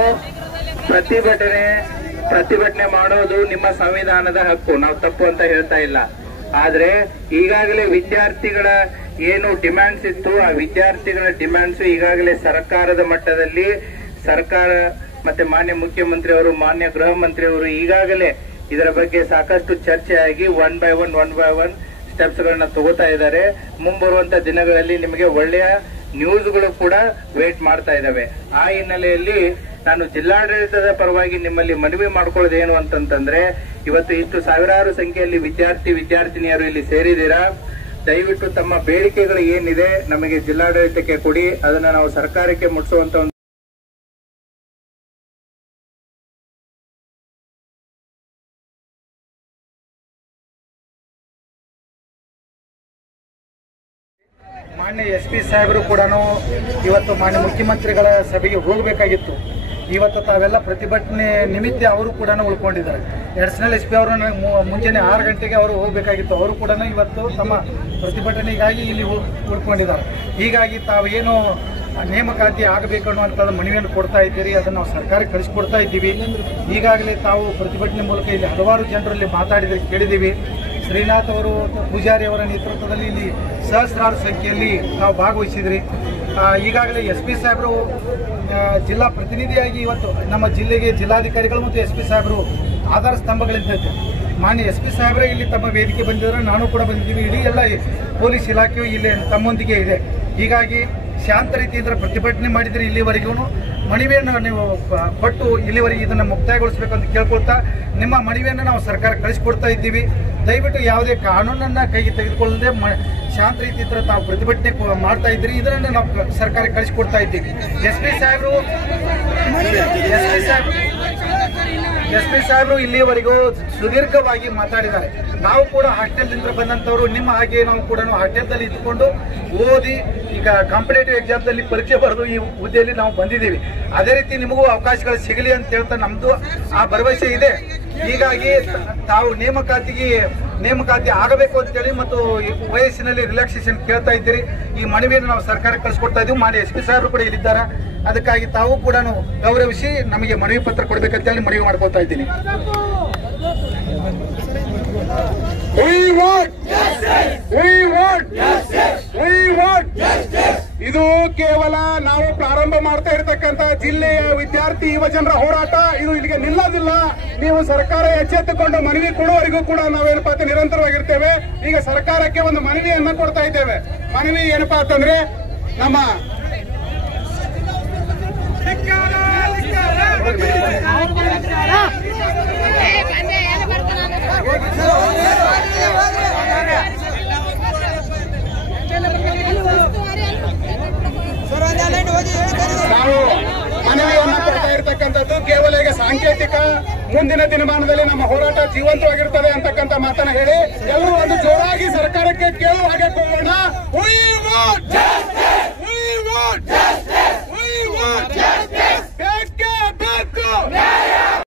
ಪ್ರತಿಭಟನೆ ಮಾಡೋದು ನಿಮ್ಮ ಸಂವಿಧಾನದ ಹಕ್ಕು, ನಾವು ತಪ್ಪು ಅಂತ ಹೇಳ್ತಾ ಇಲ್ಲ. ಆದ್ರೆ ಈಗಾಗಲೇ ವಿದ್ಯಾರ್ಥಿಗಳ ಏನು ಡಿಮ್ಯಾಂಡ್ಸ್ ಇತ್ತು, ಆ ವಿದ್ಯಾರ್ಥಿಗಳ ಡಿಮ್ಯಾಂಡ್ಸ್ ಈಗಾಗಲೇ ಸರ್ಕಾರದ ಮಟ್ಟದಲ್ಲಿ ಸರ್ಕಾರ ಮತ್ತೆ ಮಾನ್ಯ ಮುಖ್ಯಮಂತ್ರಿ ಅವರು, ಮಾನ್ಯ ಗೃಹ ಮಂತ್ರಿ ಅವರು ಈಗಾಗಲೇ ಇದರ ಬಗ್ಗೆ ಸಾಕಷ್ಟು ಚರ್ಚೆ ಆಗಿ ಒನ್ ಬೈ ಒನ್ ಸ್ಟೆಪ್ಸ್ ಗಳನ್ನ ತಗೋತಾ ಇದ್ದಾರೆ. ಮುಂಬರುವಂತ ದಿನಗಳಲ್ಲಿ ನಿಮಗೆ ಒಳ್ಳೆಯ ನ್ಯೂಸ್ಗಳು ಕೂಡ ವೇಟ್ ಮಾಡ್ತಾ ಇದ್ದಾವೆ. ಆ ಹಿನ್ನೆಲೆಯಲ್ಲಿ ನಾನು ಜಿಲ್ಲಾಡಳಿತದ ಪರವಾಗಿ ನಿಮ್ಮಲ್ಲಿ ಮನವಿ ಮಾಡ್ಕೊಳ್ಳೋದೇನು ಅಂತಂದ್ರೆ, ಇವತ್ತು ಇಷ್ಟು ಸಾವಿರಾರು ಸಂಖ್ಯೆಯಲ್ಲಿ ವಿದ್ಯಾರ್ಥಿನಿಯರು ಇಲ್ಲಿ ಸೇರಿದ್ದೀರಾ. ದಯವಿಟ್ಟು ತಮ್ಮ ಬೇಡಿಕೆಗಳು ಏನಿದೆ ನಮಗೆ ಜಿಲ್ಲಾಡಳಿತಕ್ಕೆ ಕೊಡಿ, ಅದನ್ನ ನಾವು ಸರ್ಕಾರಕ್ಕೆ ಮುಟ್ಟಿಸುವಂತ ಒಂದು ಮಾನ್ಯ SP ಸಾಹೇಬರು ಕೂಡ ಇವತ್ತು ಮಾನ್ಯ ಮುಖ್ಯಮಂತ್ರಿಗಳ ಸಭೆಗೆ ಹೋಗಬೇಕಾಗಿತ್ತು. ಇವತ್ತು ತಾವೆಲ್ಲ ಪ್ರತಿಭಟನೆ ನಿಮಿತ್ತ ಅವರು ಕೂಡ ಉಳ್ಕೊಂಡಿದ್ದಾರೆ. ಅಡಿಷನಲ್ SP ಅವರು ಮುಂಜಾನೆ 6 ಗಂಟೆಗೆ ಅವರು ಹೋಗಬೇಕಾಗಿತ್ತು. ಅವರು ಕೂಡ ಇವತ್ತು ತಮ್ಮ ಪ್ರತಿಭಟನೆಗಾಗಿ ಇಲ್ಲಿ ಉಳ್ಕೊಂಡಿದ್ದಾರೆ. ಹೀಗಾಗಿ ತಾವೇನು ನೇಮಕಾತಿ ಆಗಬೇಕು ಅನ್ನುವಂಥದ್ದು ಮನವಿಯನ್ನು ಕೊಡ್ತಾ ಇದ್ದೀರಿ, ಅದನ್ನು ನಾವು ಸರ್ಕಾರಕ್ಕೆ ಕಳಿಸಿಕೊಡ್ತಾ ಇದ್ದೀವಿ. ಈಗಾಗಲೇ ತಾವು ಪ್ರತಿಭಟನೆ ಮೂಲಕ ಇಲ್ಲಿ ಹಲವಾರು ಜನರಲ್ಲಿ ಮಾತಾಡಿದರೆ ಕೇಳಿದ್ದೀವಿ. ಶ್ರೀನಾಥ್ ಅವರು, ಪೂಜಾರಿ ಅವರ ನೇತೃತ್ವದಲ್ಲಿ ಇಲ್ಲಿ ಸಹಸ್ರಾರು ಸಂಖ್ಯೆಯಲ್ಲಿ ನಾವು ಭಾಗವಹಿಸಿದ್ರಿ. ಈಗಾಗಲೇ SP ಸಾಹೇಬರು ಜಿಲ್ಲಾ ಪ್ರತಿನಿಧಿಯಾಗಿ ಇವತ್ತು ನಮ್ಮ ಜಿಲ್ಲೆಗೆ ಜಿಲ್ಲಾಧಿಕಾರಿಗಳು ಮತ್ತು SP ಸಾಹೇಬರು ಆಧಾರ ಸ್ತಂಭಗಳಿಂದ ಮಾನ್ಯ SP ಸಾಹೇಬರೇ ಇಲ್ಲಿ ತಮ್ಮ ವೇದಿಕೆ ಬಂದಿದ್ದಾರೆ, ನಾನು ಕೂಡ ಬಂದಿದ್ದೀವಿ. ಇಡೀ ಎಲ್ಲ ಪೊಲೀಸ್ ಇಲಾಖೆಯು ಇಲ್ಲಿ ತಮ್ಮೊಂದಿಗೆ ಇದೆ. ಹೀಗಾಗಿ ಶಾಂತ ರೀತಿಯಿಂದ ಪ್ರತಿಭಟನೆ ಮಾಡಿದರೆ ಇಲ್ಲಿವರೆಗೂ ಮನವಿಯನ್ನು ನೀವು ಕೊಟ್ಟು ಇಲ್ಲಿವರೆಗೆ ಇದನ್ನು ಮುಕ್ತಾಯಗೊಳಿಸಬೇಕಂತ ಕೇಳ್ಕೊಳ್ತಾ ನಿಮ್ಮ ಮನವಿಯನ್ನು ನಾವು ಸರ್ಕಾರ ಕಳಿಸಿಕೊಡ್ತಾ ಇದ್ದೀವಿ. ದಯವಿಟ್ಟು ಯಾವುದೇ ಕಾನೂನನ್ನು ಕೈಗೆ ತೆಗೆದುಕೊಳ್ಳದೆ ಶಾಂತ ರೀತಿಯಿಂದ ತಾವು ಪ್ರತಿಭಟನೆ ಮಾಡ್ತಾ ಇದ್ದೀರಿ, ಇದನ್ನು ನಾವು ಸರ್ಕಾರಕ್ಕೆ ಕಳಿಸಿಕೊಡ್ತಾ ಇದ್ದೀವಿ. SP ಸಾಹೇಬರು ಇಲ್ಲಿವರೆಗೂ ಸುದೀರ್ಘವಾಗಿ ಮಾತಾಡಿದ್ದಾರೆ. ನಾವು ಕೂಡ ಹಾಸ್ಟೆಲ್ನಿಂದ ಬಂದಂಥವ್ರು ನಿಮ್ಮ ಹಾಗೆ ನಾವು ಕೂಡ ಹಾಸ್ಟೆಲ್ದಲ್ಲಿ ಇದ್ದುಕೊಂಡು ಓದಿ ಈಗ ಕಾಂಪಿಟೇಟಿವ್ ಎಕ್ಸಾಮ್ದಲ್ಲಿ ಪರೀಕ್ಷೆ ಬರೆದು ಈ ಹುದ್ದೆಯಲ್ಲಿ ನಾವು ಬಂದಿದ್ದೀವಿ. ಅದೇ ರೀತಿ ನಿಮಗೂ ಅವಕಾಶಗಳು ಸಿಗಲಿ ಅಂತ ಹೇಳ್ತಾ ನಮ್ದು ಆ ಭರವಸೆ ಇದೆ. ಹೀಗಾಗಿ ತಾವು ನೇಮಕಾತಿ ಆಗಬೇಕು ಅಂತೇಳಿ ಮತ್ತು ವಯಸ್ಸಿನಲ್ಲಿ ರಿಲ್ಯಾಕ್ಸೇಷನ್ ಕೇಳ್ತಾ ಇದ್ದೀರಿ. ಈ ಮನವಿಯನ್ನು ನಾವು ಸರ್ಕಾರಕ್ಕೆ ಕಳಿಸ್ಕೊಡ್ತಾ ಇದ್ದೀವಿ. ಮಾನ್ಯ SP ಸಾಹೇಬರು ಕೂಡ ಇಲ್ಲಿದ್ದಾರೆ. ಅದಕ್ಕಾಗಿ ತಾವು ಕೂಡ ಗೌರವಿಸಿ ನಮಗೆ ಮನವಿ ಪತ್ರ ಕೊಡಬೇಕಂತೇಳಿ ಮನವಿ ಮಾಡ್ಕೊಳ್ತಾ ಇದ್ದೀನಿ. ಇದು ಕೇವಲ ನಾವು ಪ್ರಾರಂಭ ಮಾಡ್ತಾ ಇರತಕ್ಕಂತ ಜಿಲ್ಲೆಯ ವಿದ್ಯಾರ್ಥಿ ಯುವಜನರ ಹೋರಾಟ. ಇದು ಇಲ್ಲಿಗೆ ನಿಲ್ಲೋದಿಲ್ಲ. ನೀವು ಸರ್ಕಾರ ಎಚ್ಚೆತ್ತುಕೊಂಡು ಮನವಿ ಕೊಡುವವರೆಗೂ ಕೂಡ ನಾವೇನಪ್ಪಾ ಅಂತ ನಿರಂತರವಾಗಿರ್ತೇವೆ. ಈಗ ಸರ್ಕಾರಕ್ಕೆ ಒಂದು ಮನವಿಯನ್ನ ಕೊಡ್ತಾ ಇದ್ದೇವೆ. ಮನವಿ ಏನಪ್ಪಾ ಅಂತಂದ್ರೆ, ನಮ್ಮ ನಾವು ಮನವಿಯನ್ನ ಕೊಡ್ತಾ ಇರ್ತಕ್ಕಂಥದ್ದು ಕೇವಲ ಈಗ ಸಾಂಕೇತಿಕ. ಮುಂದಿನ ದಿನಮಾನದಲ್ಲಿ ನಮ್ಮ ಹೋರಾಟ ಜೀವಂತವಾಗಿರ್ತದೆ ಅಂತಕ್ಕಂಥ ಮಾತನ್ನ ಹೇಳಿ ಎಲ್ಲರೂ ಒಂದು ಜೋರಾಗಿ ಸರ್ಕಾರಕ್ಕೆ ಕೇಳುವ ಹಾಗೆ ಕೂಗೋಣ.